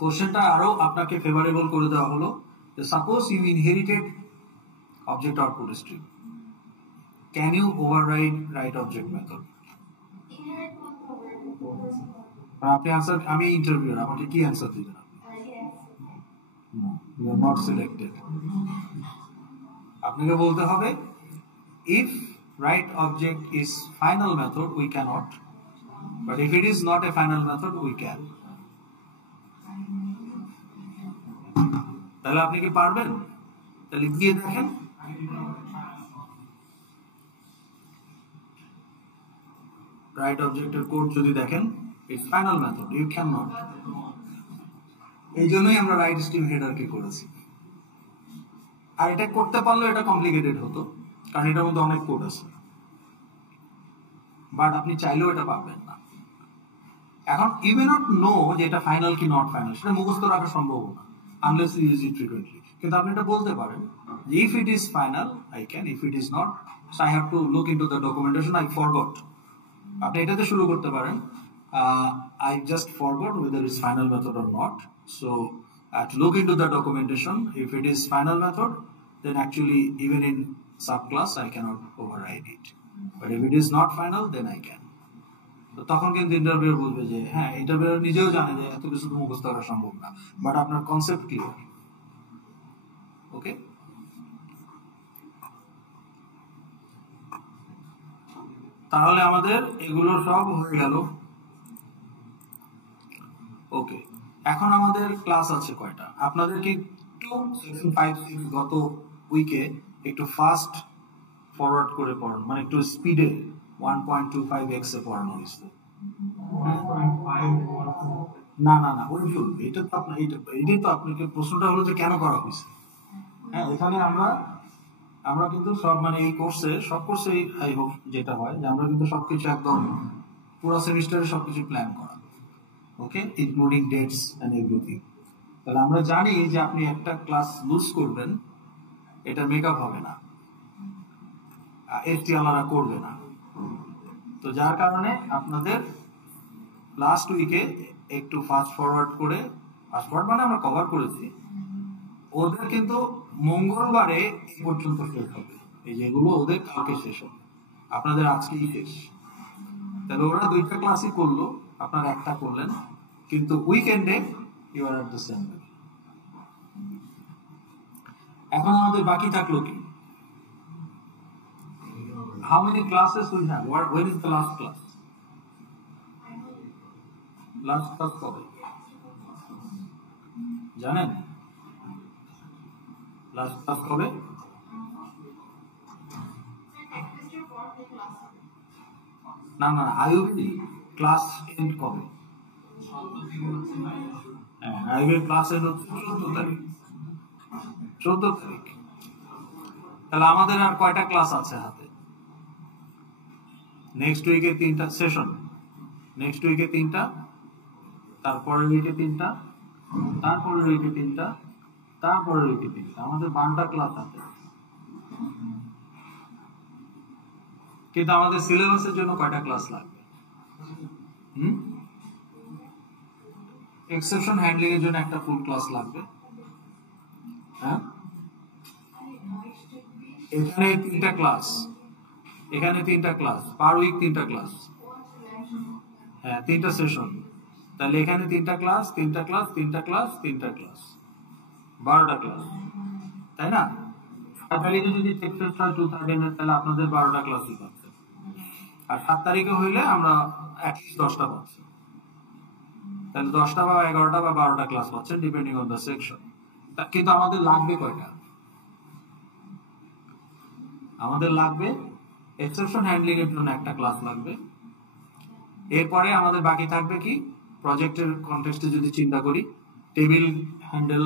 কোশ্চেনটা আরো আপনাকে ফেভারেবল করে দেওয়া হলো যে suppose you inherited object output stream, can you override write object method? আপনি আনসার, আমি ইন্টারভিউয়ার, আমাকে কি আনসার দিবেন আপনি? You are not selected. আপনাকে বলতে হবে if right object is final method we cannot, but if it is not a final method we can. তাহলে আপনি কি পারবেন? তাহলে গিয়ে দেখেন, রাইট অবজেক্টের কোড যদি দেখেন it's final method, you cannot. এই জন্যই আমরা রাইট স্ট্রিম হেডারকে করেছি। আর এটা করতে পারলে এটা কমপ্লিকেটেড হতো, কারণ এটার মধ্যে অনেক কোড আছে, বাট আপনি চাইলেও এটা পারবেন না। এখন ইউ মে নট নো যে এটা ফাইনাল কি নট ফাইনাল, সেটা মুখস্থ রাখা সম্ভব না unless you use it frequently. কিন্তু আপনি এটা বলতে পারেন যে if it is final I can, if it is not I have to look into the documentation, I forgot. আপনি এটাতে শুরু করতে পারেন, I just forgot whether it's final method or not. So I have to look into the documentation. If it is final method, then actually even in subclass I cannot override it. But if it is not final, then I can. তো তখন কিন্তু interviewer বলবে যে হ্যাঁ, interviewer নিজেও জানে যে এত কিছু মুখস্থ করা সম্ভব না, বাট আপনার কনসেপ্ট ক্লিয়ার। ওকে, তাহলে আমাদের এগুলো সব হয়ে গেল। ওকে, এখন আমাদের ক্লাস আছে কয়টা? আপনাদেরকে একটু সেকশন 5 6 গত উইকে একটু ফাস্ট ফরওয়ার্ড করে পড়ানো, মানে একটু স্পিডে 1.25x এ পড়ানো হয়েছে। না না না, ওই ভুল, এটা তো আপনার, এটাই তো আপনাকে প্রশ্নটা হলো যে কেন করা হয়েছে। হ্যাঁ, এখানে আমরা কিন্তু সব, মানে এই কোর্সে সব কোর্সে আই হোপ যেটা হয় যে আমরা কিন্তু সবকিছু একদম পুরো সেমিস্টারে সবকিছু প্ল্যান করা, ওকে, ইনক্লুডিং ডেটস এন্ড এভরিথিং। তাহলে আমরা জানি যে আপনি একটা ক্লাস লুজ করবেন, এটা মেকআপ হবে না, এফটিআলআর করবে না। তো যার কারণে আপনাদের লাস্ট উইকে একটু ফাস্ট ফরওয়ার্ড করে, ফাস্ট ফরওয়ার্ড মানে আমরা কভার করেছি, ওদের কিন্তু মঙ্গলবারে এই পর্যন্ত শেষ হবে, এই যেগুলো ওদের কালকে শেষ হবে, আপনাদের আজকেই শেষ। তাহলে ওরা 2টা ক্লাসই করলো, আপনার একটা করলেন, কিন্তু উইকেন্ডে you are at the same. এখন আমাদের বাকি থাকলো কি, how many classes we have, when is the last class? Last class কবে জানেন? লাস্ট ক্লাস কবে? না না, আইইউবি ক্লাস এন্ড কবে? হ্যাঁ, আইইউবি ক্লাস এন্ড হচ্ছে 14 তারিখ। 14 তারিখ। তাহলে আমাদের আর কয়টা ক্লাস আছে হাতে? নেক্সট উইকে 3টা সেশন, নেক্সট উইকে 3টা, তারপরের উইকে 3টা, তারপরের উইকে 3টা, তারপরের উইকে 3টা, আমাদের 12টা ক্লাস আছে। কিন্তু আমাদের সিলেবাসের জন্য কয়টা ক্লাস লাগবে? এক্সেপশন হ্যান্ডলিং এর জন্য একটা ফুল ক্লাস লাগবে। হ্যাঁ, এখানে 3টা ক্লাস, এখানে 3টা ক্লাস পার উইক, 3টা ক্লাস, হ্যাঁ 3টা সেশন। তাহলে এখানে 3টা ক্লাস, 3টা ক্লাস, 3টা ক্লাস, 3টা ক্লাস, 12টা ক্লাস, তাই না? 6 তারিখে যদি চেক টেস্ট হয় 213 এর, তাহলে আপনাদের 12টা ক্লাসই পাচ্ছে। আর 7 তারিখে হইলে আমরা অ্যাটলিস্ট 10টা পাচ্ছি। তাহলে 10টা বা 11টা বা 12টা ক্লাস পাচ্ছেন ডিপেন্ডিং অন দ্য সেকশন। কিন্তু আমাদের লাগবে কয়টা? আমাদের লাগবে এক্সেপশন হ্যান্ডলিং এর জন্য একটা ক্লাস লাগবে। এরপরে আমাদের বাকি থাকবে কি, প্রজেক্টের কনটেক্সটে যদি চিন্তা করি, টেবিল হ্যান্ডেল,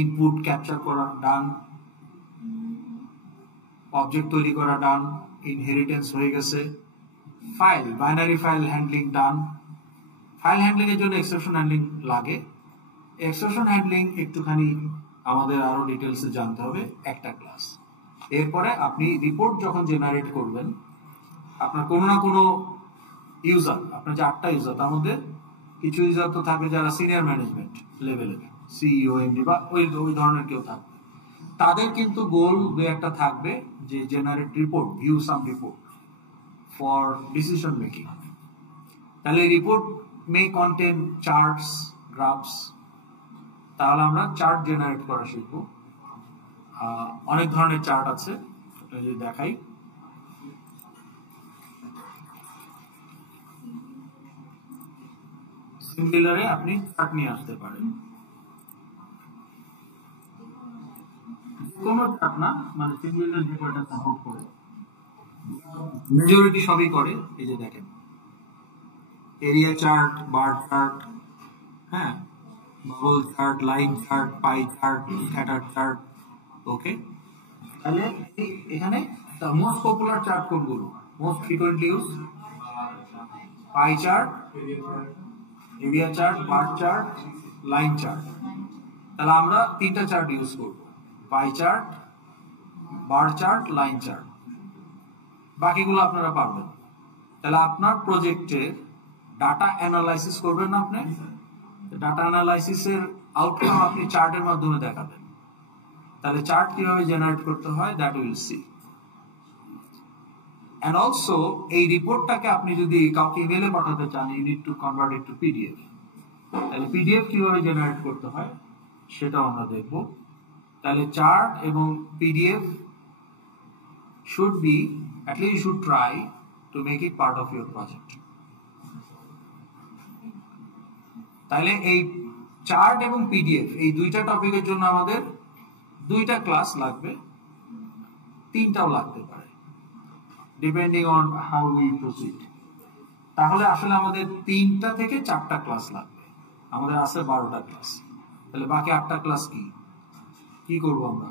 ইনপুট ক্যাপচার করা ডান, অবজেক্ট তৈরি করা ডান, ইনহেরিটেন্স হয়ে গেছে, ফাইল বাইনারি ফাইল হ্যান্ডলিং ডান। ফাইল হ্যান্ডলিং এর জন্য এক্সেপশন হ্যান্ডলিং লাগে। এক্সেপশন হ্যান্ডলিং একটুখানি আমাদের আরো ডিটেলসে জানতে হবে, একটা ক্লাস। এরপরে আপনি রিপোর্ট যখন জেনারেট করবেন, আপনার কোনো না কোনো ইউজার, আপনার যে 8টা ইউজার, তার মধ্যে কিছু ইউজার তো থাকবে যারা সিনিয়র ম্যানেজমেন্ট লেভেলের, সিইও, এমডি বা ওই ধরনের কেউ থাকবে। তাদের কিন্তু গোল দু একটা থাকবে যে generate report, view some report for decision making. তাহলে রিপোর্ট মে কন্টেন চার্টস, গ্রাফস। তাহলে আমরা চার্ট জেনারেট করা শিখবো। অনেক ধরনের চার্ট আছে, যদি দেখাই, সিমিলারে আপনি চার্ট নিয়ে আসতে পারেন। কোন চার্ট না, মানে সিমিলার যে কয়টা সাপোর্ট করে, মেজরিটি সবই করে। এই যে দেখেন, এরিয়া চার্ট, বার চার্ট, হ্যাঁ, bubble chart, line chart, pie chart, scatter chart. Okay, তাহলে এখানে মোস্ট পপুলার চার্ট কোনগুলো, most frequently use? Pie chart, area chart, bar chart, line chart. তাহলে আমরা 3টা চার্ট ইউজ করব, pie chart, bar chart, line chart. বাকিগুলো আপনারা পারবেন। তাহলে আপনার প্রজেক্টে ডাটা অ্যানালাইসিস করবেন না আপনি, ডাটা অ্যানালাইসিসের আউটকাম আপনি চার্টের মাধ্যমে দেখাবেন। তাহলে চার্ট কিভাবে জেনারেট করতে হয়, that will see. And also এই রিপোর্টটাকে আপনি যদি কাউকে ইমেলে পাঠাতে চান, you need to convert it to PDF. তাহলে পিডিএফ কিভাবে জেনারেট করতে হয় সেটাও আমরা দেখব। তাহলে চার্ট এবং PDF should be, at least you should try to make it part of your project. তাহলে এই চার্ট এবং পিডিএফ এই দুইটা টপিকের জন্য আমাদের 2টা ক্লাস লাগবে, 3টাও লাগতে পারে, depending on how we proceed. তাহলে আসলে আমাদের 3টা থেকে 4টা ক্লাস লাগবে, আমাদের আছে 12টা ক্লাস। তাহলে বাকি 8টা ক্লাস কি করব আমরা?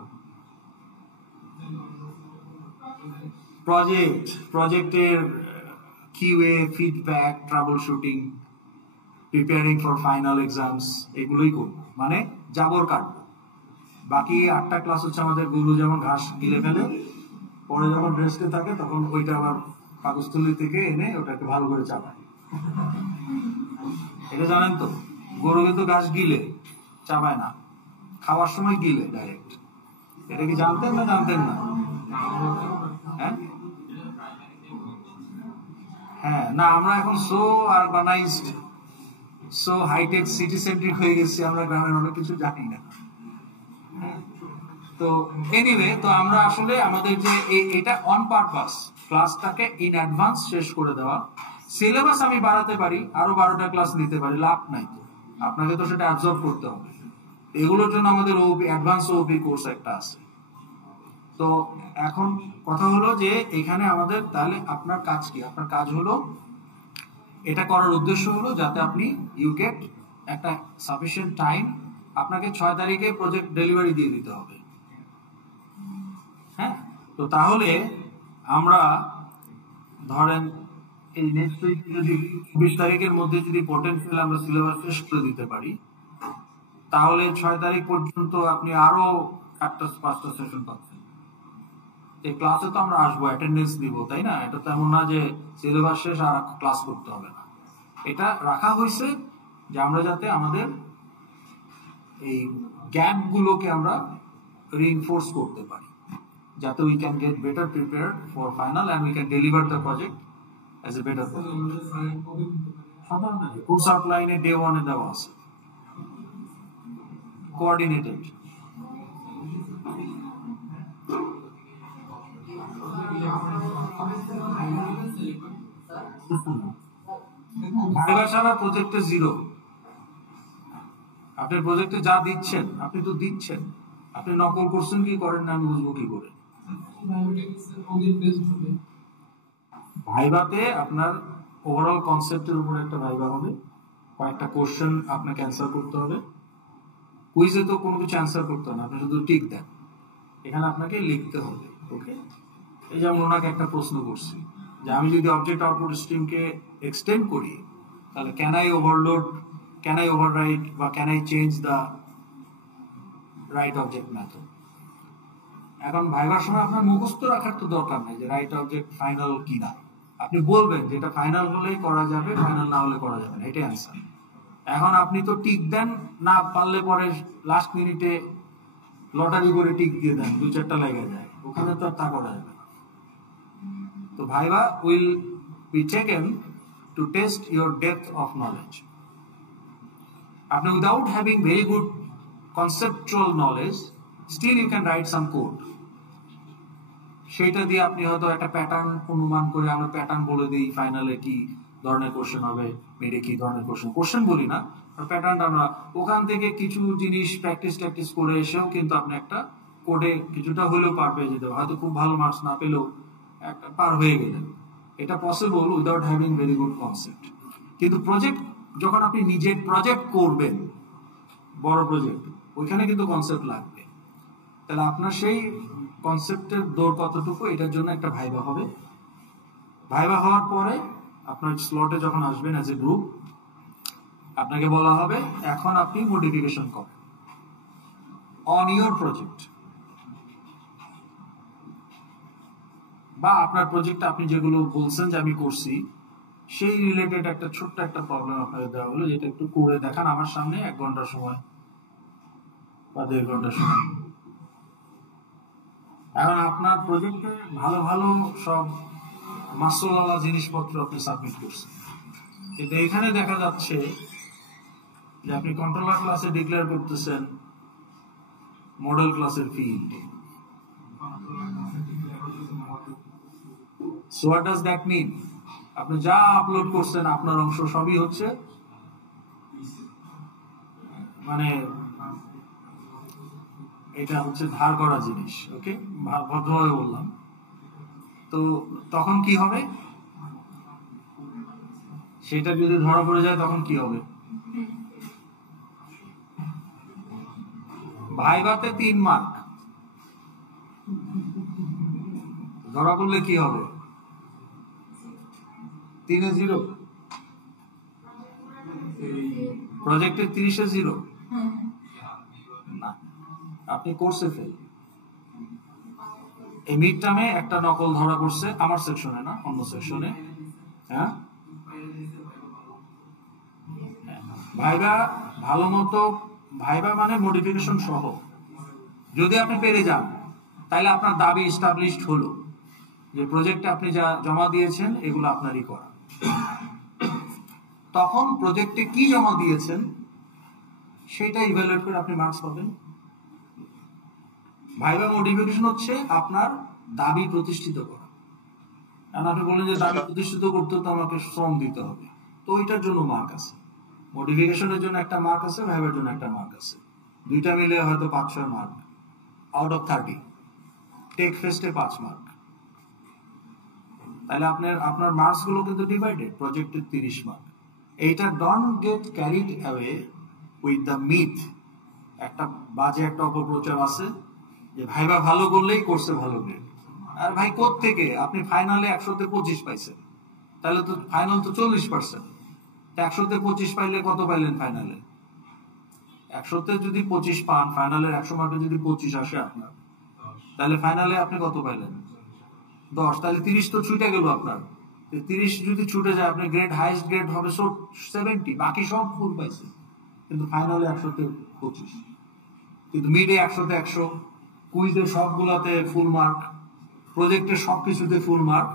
প্রজেক্টের QA, feedback, trouble shooting, preparing for final exams, এগুলোই করব, মানে জাবর কাটবো। বাকি 8টা ক্লাস হচ্ছে আমাদের গরু যেমন ঘাস গিলে ফেলে, পরে যখন রেস্টে থাকে তখন ওইটা আবার কাগজতুলি থেকে এনে ওটাকে ভালো করে চাপায়। এটা জানেন তো, গরু কিন্তু ঘাস গিলে, চাপায় না, খাওয়ার সময় গিলে ডাইরেক্ট। এটা কি জানতেন না জানতেন না? হ্যাঁ হ্যাঁ, না আমরা এখন so urbanized, so high tech, city centric হয়ে গেছি, আমরা গ্রামের অনেক কিছু জানি না। তো এনিওয়ে, তো আমরা আসলে আমাদের যে এটা অন পারপাস ক্লাসটাকে ইন অ্যাডভান্স শেষ করে দেওয়া। সিলেবাস আমি বাড়াতে পারি, আরো 12টা ক্লাস নিতে পারি, লাভ নাই তো, আপনাকে তো সেটা অ্যাবজর্ব করতে হবে। এগুলোর জন্য আমাদের ওপি, অ্যাডভান্স ওপি কোর্স একটা আছে। তো এখন কথা হলো যে এখানে আমাদের, তাহলে আপনার কাজ কি? আপনার কাজ হলো, এটা করার উদ্দেশ্য হলো যাতে আপনি ইউ গেট একটা সাফিসিয়েন্ট টাইম। আপনাকে 6 তারিখে প্রজেক্ট ডেলিভারি দিয়ে দিতে হবে। হ্যাঁ, তো তাহলে আমরা ধরেন এই নেক্সট উইক যদি 20 তারিখের মধ্যে যদি পটেনশিয়াল আমরা সিলেবাস শেষ করে দিতে পারি, তাহলে 6 তারিখ পর্যন্ত আপনি আরো 4টা 5টা সেশন পাচ্ছেন। এই ক্লাসে তো আমরা আসবো, অ্যাটেন্ডেন্স দিব, তাই না? এটা তো এমন না যে সিলেবাস শেষ আর ক্লাস করতে হবে না। এটা রাখা হয়েছে যে আমরা যাতে আমাদের এই গ্যাপ গুলোকে আমরা রিইনফোর্স করতে পারি, যাতে we can get better prepared for final and we can deliver the project as a better project. Course আউটলাইনে ডে 1 এ দেওয়া আছে, কোঅর্ডিনেটেড। ভাইবা ছাড়া প্রজেক্টে জিরো। আপনি প্রজেক্টে যা দিচ্ছেন আপনি তো দিচ্ছেন, আপনি নকল করছেন কি করেন না আমি বুঝবো কি করে? ভাইবাতে আপনার ওভারঅল কনসেপ্টের উপর একটা ভাইবা হবে, কয়েকটা কোশ্চেন আপনাকে অ্যান্সার করতে হবে। কুইজে তো কোনো কিছু অ্যান্সার করতে হবে না, আপনি শুধু টিক দেন, এখানে আপনাকে লিখতে হবে। ওকে, এই যেমন ওনাকে একটা প্রশ্ন করছি যে আমি যদি অবজেক্ট আউটপুট স্ট্রিমকে এক্সটেন্ড করি তাহলে can I overload, can I override বা can I change the write object method. এখন ভাইবার সময় আপনার মুখস্থ রাখার তো দরকার নেই যে রাইট অবজেক্ট ফাইনাল কিনা, আপনি বলবেন যে এটা ফাইনাল হলে করা যাবে, ফাইনাল না হলে করা যাবে না, এটাই অ্যান্সার। এখন আপনি তো টিক দেন, না পারলে পরে লাস্ট মিনিটে লটারি করে টিক দিয়ে দেন, 2-4টা লেগে যায়, ওখানে তো আর তা করা যাবে না। তো viva will be taken to test your depth of knowledge. আপনি without having very good conceptual knowledge still you can write some code. সেইটা দিয়ে আপনি হয়তো একটা প্যাটার্ন অনুমান করে, আমরা প্যাটার্ন বলে দিই ফাইনালে কি ধরনের কোশ্চেন হবে, মেরে কি ধরনের কোশ্চেন বলি না, প্যাটার্নটা আমরা ওখান থেকে কিছু জিনিস প্র্যাকটিস করে এসেও কিন্তু আপনি একটা কোডে কিছুটা হলেও পার পেয়ে যেতে, হয়তো খুব ভালো মার্কস না পেলেও একটা পার হয়ে গেলেন। এটা possible without having very good concept. কিন্তু প্রজেক্ট যখন আপনি নিজের প্রজেক্ট করবেন, বড় প্রজেক্ট, ওইখানে কিন্তু কনসেপ্ট লাগবে। তাহলে আপনার সেই কনসেপ্টের দৌড় কতটুকু, এটার জন্য একটা ভাইবা হবে। ভাইবা হওয়ার পরে আপনার স্লটে যখন আসবেন অ্যাজ এ গ্রুপ, আপনাকে বলা হবে এখন আপনি মডিফিকেশন করেন অন ইউর প্রজেক্ট, বা আপনার প্রজেক্টে আপনি যেগুলো বলছেন যে আমি করছি সেই রিলেটেড একটা ছোট্ট একটা প্রবলেম আপনাদের দেওয়া হলো, যেটা একটু করে দেখান আমার সামনে 1 ঘন্টার সময় বা 1.5 ঘন্টার সময়। এখন আপনার প্রজেক্টে ভালো ভালো সব মাসওয়ালা জিনিসপত্র আপনি সাবমিট করছেন, কিন্তু এখানে দেখা যাচ্ছে যে আপনি কন্ট্রোলার ক্লাসে ডিক্লেয়ার করতেছেন মডেল ক্লাসের field. So what does that mean? আপনি যা আপলোড করছেন আপনার অংশ সবই হচ্ছে মানে এটা হচ্ছে ধার করা জিনিস। ওকে, ভদ্রভাবে বললাম। তো তখন কি হবে, সেটা যদি ধরা পড়ে যায় তখন কি হবে? ভাইভাতে 3 মার্ক ধরা পড়লে কি হবে? 3-এ 0, প্রজেক্টের 30-এ 0 না, আপনি কোর্সে ফেল। এই মিড টার্মে একটা নকল ধরা পড়ছে, আমার সেকশনে না, অন্য সেকশনে। হ্যাঁ, ভাইবা ভালো মতো, ভাইবা মানে মডিফিকেশন সহ যদি আপনি পেরে যান তাহলে আপনার দাবি এস্টাবলিশড হলো যে প্রজেক্টে আপনি যা জমা দিয়েছেন এগুলো আপনারই করা। তখন প্রজেক্টে কি জমা দিয়েছেন সেটা ইভ্যালুয়েট করে আপনি মার্কস পাবেন। ভাইবা মডিফিকেশন হচ্ছে আপনার দাবি প্রতিষ্ঠিত করা। কারণ আপনি বলেন যে দাবি প্রতিষ্ঠিত করতে তো আমাকে শ্রম দিতে হবে, তো ওইটার জন্য মার্ক আছে। মডিফিকেশনের জন্য একটা মার্ক আছে, ভাইবার জন্য একটা মার্ক আছে, দুইটা মিলে হয়তো 5-6 মার্ক আউট অফ 30। টেক ফেস্টে 5 মার্ক, তাহলে আপনার মার্কস গুলো কিন্তু ডিভাইডেড। প্রজেক্টের 30 মার্ক। এইটা don't get carried away with the myth. একটা বাজে একটা অপপ্রচার আছে যে ভাইবা ভালো করলেই কোর্সে ভালো গ্রেড। আর ভাই কোত্থেকে? আপনি ফাইনালে 100-তে 25 পাইছেন, তাহলে তো ফাইনাল তো 40%। 100-তে 25 পাইলে কত পাইলেন ফাইনালে? 100-তে যদি 25 পান, ফাইনালের 100 মার্কে যদি 25 আসে আপনার, তাহলে ফাইনালে আপনি কত পাইলেন? 10, তাহলে 30 তো ছুটে গেল আপনার। 30 যদি ছুটে যায়, আপনার গ্রেড হাইস্ট গ্রেড হবে 70, বাকি সব ফুল পাইছে, কিন্তু ফাইনালে 100-তে 25, কিন্তু মিডে 100-তে 100, কুইজের সবগুলাতে ফুল মার্ক, প্রজেক্টের সবকিছুতে ফুল মার্ক,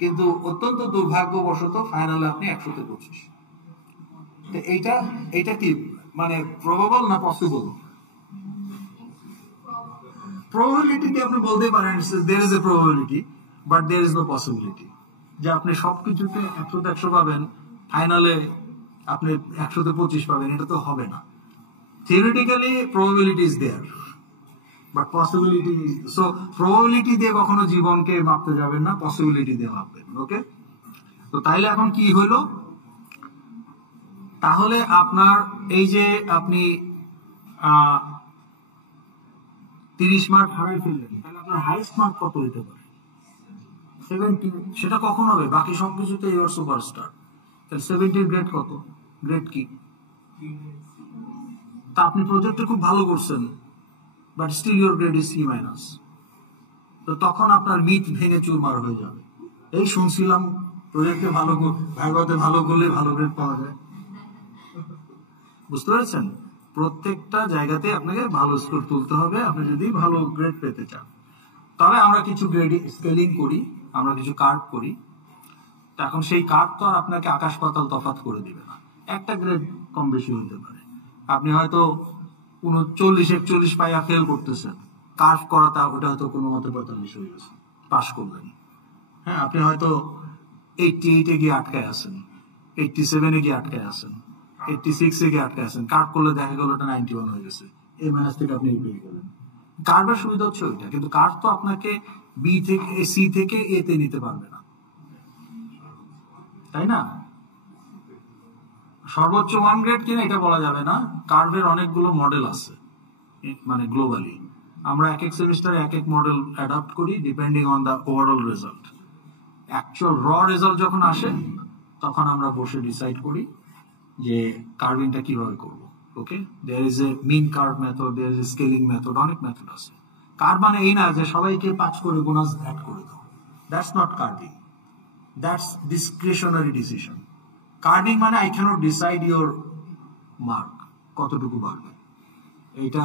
কিন্তু অত্যন্ত দুর্ভাগ্যবশত ফাইনালে আপনি 100-তে 25। তো এইটা কি মানে প্রবাবল না পসিবল? প্রবাবিলিটি আপনি বলতে পারেন there is a probability but there is no possibility যে আপনি সবকিছুতে 100-তে 100 পাবেন, ফাইনালে আপনি 100-তে 25 পাবেন, এটা তো হবে না। Theoretically probability is there but possibility, so probability দিয়ে কখনো জীবনকে মাপতে যাবেন না, পসিবিলিটি দিয়ে মাপবেন। ওকে, তো তাইলে এখন কি হলো, তাহলে আপনার এই যে আপনি 30 মার্ক হারাই ফেললেন, তাহলে আপনার হাইস্ট মার্ক কত হতে পারে? 70। সেটা কখন হবে? বাকি সবকিছুতে ইউ আর সুপারস্টার। তাহলে 70 গ্রেড কত? গ্রেড কি? তা আপনি প্রজেক্টে খুব ভালো করছেন, but still your grade is C-। তো তখন আপনার মিথ ভেঙে চুরমার হয়ে যাবে। এই শুনছিলাম প্রজেক্টে ভালো, ভাইভাতে ভালো করলে ভালো গ্রেড পাওয়া যায়। বুঝতে পেরেছেন? প্রত্যেকটা জায়গাতে আপনাকে ভালো স্কোর তুলতে হবে আপনি যদি ভালো গ্রেড পেতে চান। তবে আমরা কিছু গ্রেডিং স্কেলিং করি, আমরা কিছু কার্ভ করি। এখন সেই কার্ভ তো আর আপনাকে আকাশ পাতাল তফাৎ করে দিবে না, একটা গ্রেড কম বেশি হতে পারে। আপনি হয়তো 39-41 পাইয়া ফেল করতেছেন, কার্ভ করাটা ওটা হয়তো কোনো মতে 45 হয়ে গেছে, পাস করলেন। হ্যাঁ, আপনি হয়তো 88-এ গিয়ে আটকায় আছেন, 87-এ গিয়ে আটকায় আছেন, 86-এ গিয়ে আটকায় আছেন, কার্ভ করলে দেখা গেল ওটা 91 হয়ে গেছে, A- থেকে আপনি পেয়ে গেলেন। কার্ভের সুবিধা হচ্ছে ওইটা, কিন্তু কার্ভ তো আপনাকে C থেকে A তে নিতে পারবে না, তাই না? সর্বোচ্চ 1 গ্রেড কিনা এটা বলা যাবে না, কার্ভের অনেকগুলো মডেল আছে, মানে গ্লোবালি আমরা এক এক সেমিস্টারে এক এক মডেল অ্যাডাপ্ট করি depending on the overall result. Actual result যখন আসে তখন আমরা বসে ডিসাইড করি যে কার্ভিংটা কিভাবে করব। Okay, there is a mean curve method, there is a scaling method, অনেক মেথড আছে। কার্ভ মানে এই না যে সবাইকে 5 করে বোনাস অ্যাড করে দাও, that's not curving, that's discretionary decision. Curving মানে I can't decide your mark কতটুকু বাড়বে, এইটা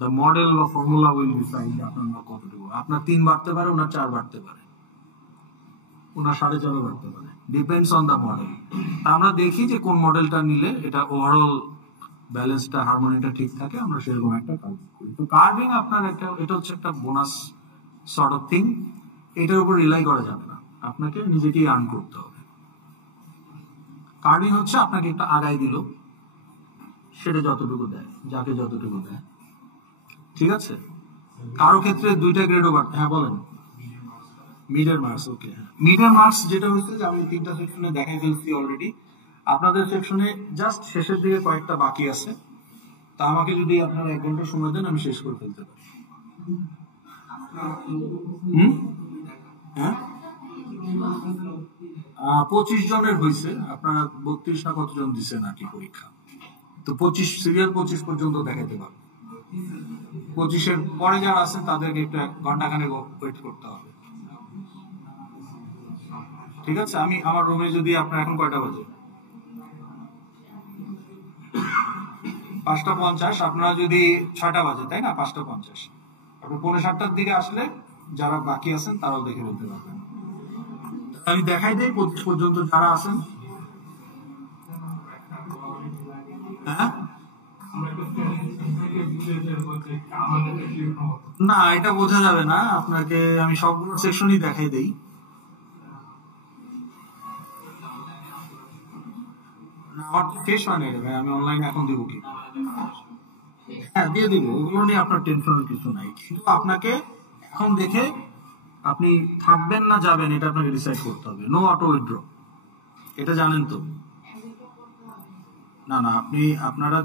দ্য মডেল বা ফর্মুলা উইল ডিসাইড আপনার মার্ক কতটুকু। আপনার 3 বাড়তে পারে, ওনার 4 বাড়তে পারে, ওনার 4.5 বাড়তে পারে, ডিপেন্ডস অন দ্য মডেল। আমরা দেখি যে কোন মডেলটা নিলে এটা ওভারঅল ব্যালেন্সটা, হারমোনিটা ঠিক থাকে, আমরা সেরকম একটা কার্ভিং করি। তো কার্ভিং আপনার একটা, এটা হচ্ছে একটা বোনাস সর্ট অফ থিং, এটার উপর রিলাই করা যাবে না, আপনাকে নিজেকেই আর্ন করতে হবে। কার্ভিং হচ্ছে আপনাকে একটা আগায় দিল, সেটা যতটুকু দেয়, যাকে যতটুকু দেয়, ঠিক আছে? কারো ক্ষেত্রে 2টা গ্রেডও বাড়তে। হ্যাঁ বলেন। মিডের মার্কস, ওকে, মিডের মার্কস যেটা হচ্ছে যে আমি 3টা সেকশনে দেখাই ফেলছি অলরেডি, আপনাদের সেকশনে জাস্ট শেষের দিকে কয়েকটা বাকি আছে, তা আমাকে যদি আপনারা 1 ঘন্টা সময় দেন আমি শেষ করে ফেলতে পারি। হ্যাঁ, 25 জনের হয়েছে, আপনারা 32 না কতজন দিচ্ছেন আর কি পরীক্ষা, তো 25 সিরিয়াল 25 পর্যন্ত দেখাইতে পারবো। 25-এর পরে যারা আছেন তাদেরকে একটু 1 ঘন্টা খানেক ওয়েট করতে হবে, ঠিক আছে? আমি আমার রুমে যদি আপনার এখন কয়টা বাজে, 5:50, আপনারা যদি 6টা বাজে, তাই না? 5:50 আপনি 6:45-টার দিকে আসলে যারা বাকি আছেন তারাও দেখে ফেলতে পারবেন। আমি দেখাই দিই 25 পর্যন্ত যারা আছেন। হ্যাঁ, না এটা বোঝা যাবে না, আপনাকে আমি সবগুলো সেকশনই দেখাই দেই। আমার শেষ হয় না ভাই, আমি অনলাইনে এখন দিব কি? হ্যাঁ দিয়ে দিব, ওগুলো নিয়ে আপনার টেনশনের কিছু নাই, কিন্তু আপনাকে এখন দেখে আপনি থাকবেন না যাবেন এটা আপনাকে ডিসাইড করতে হবে। নো অটো উইথড্র, এটা জানেন তো? না না, আপনারা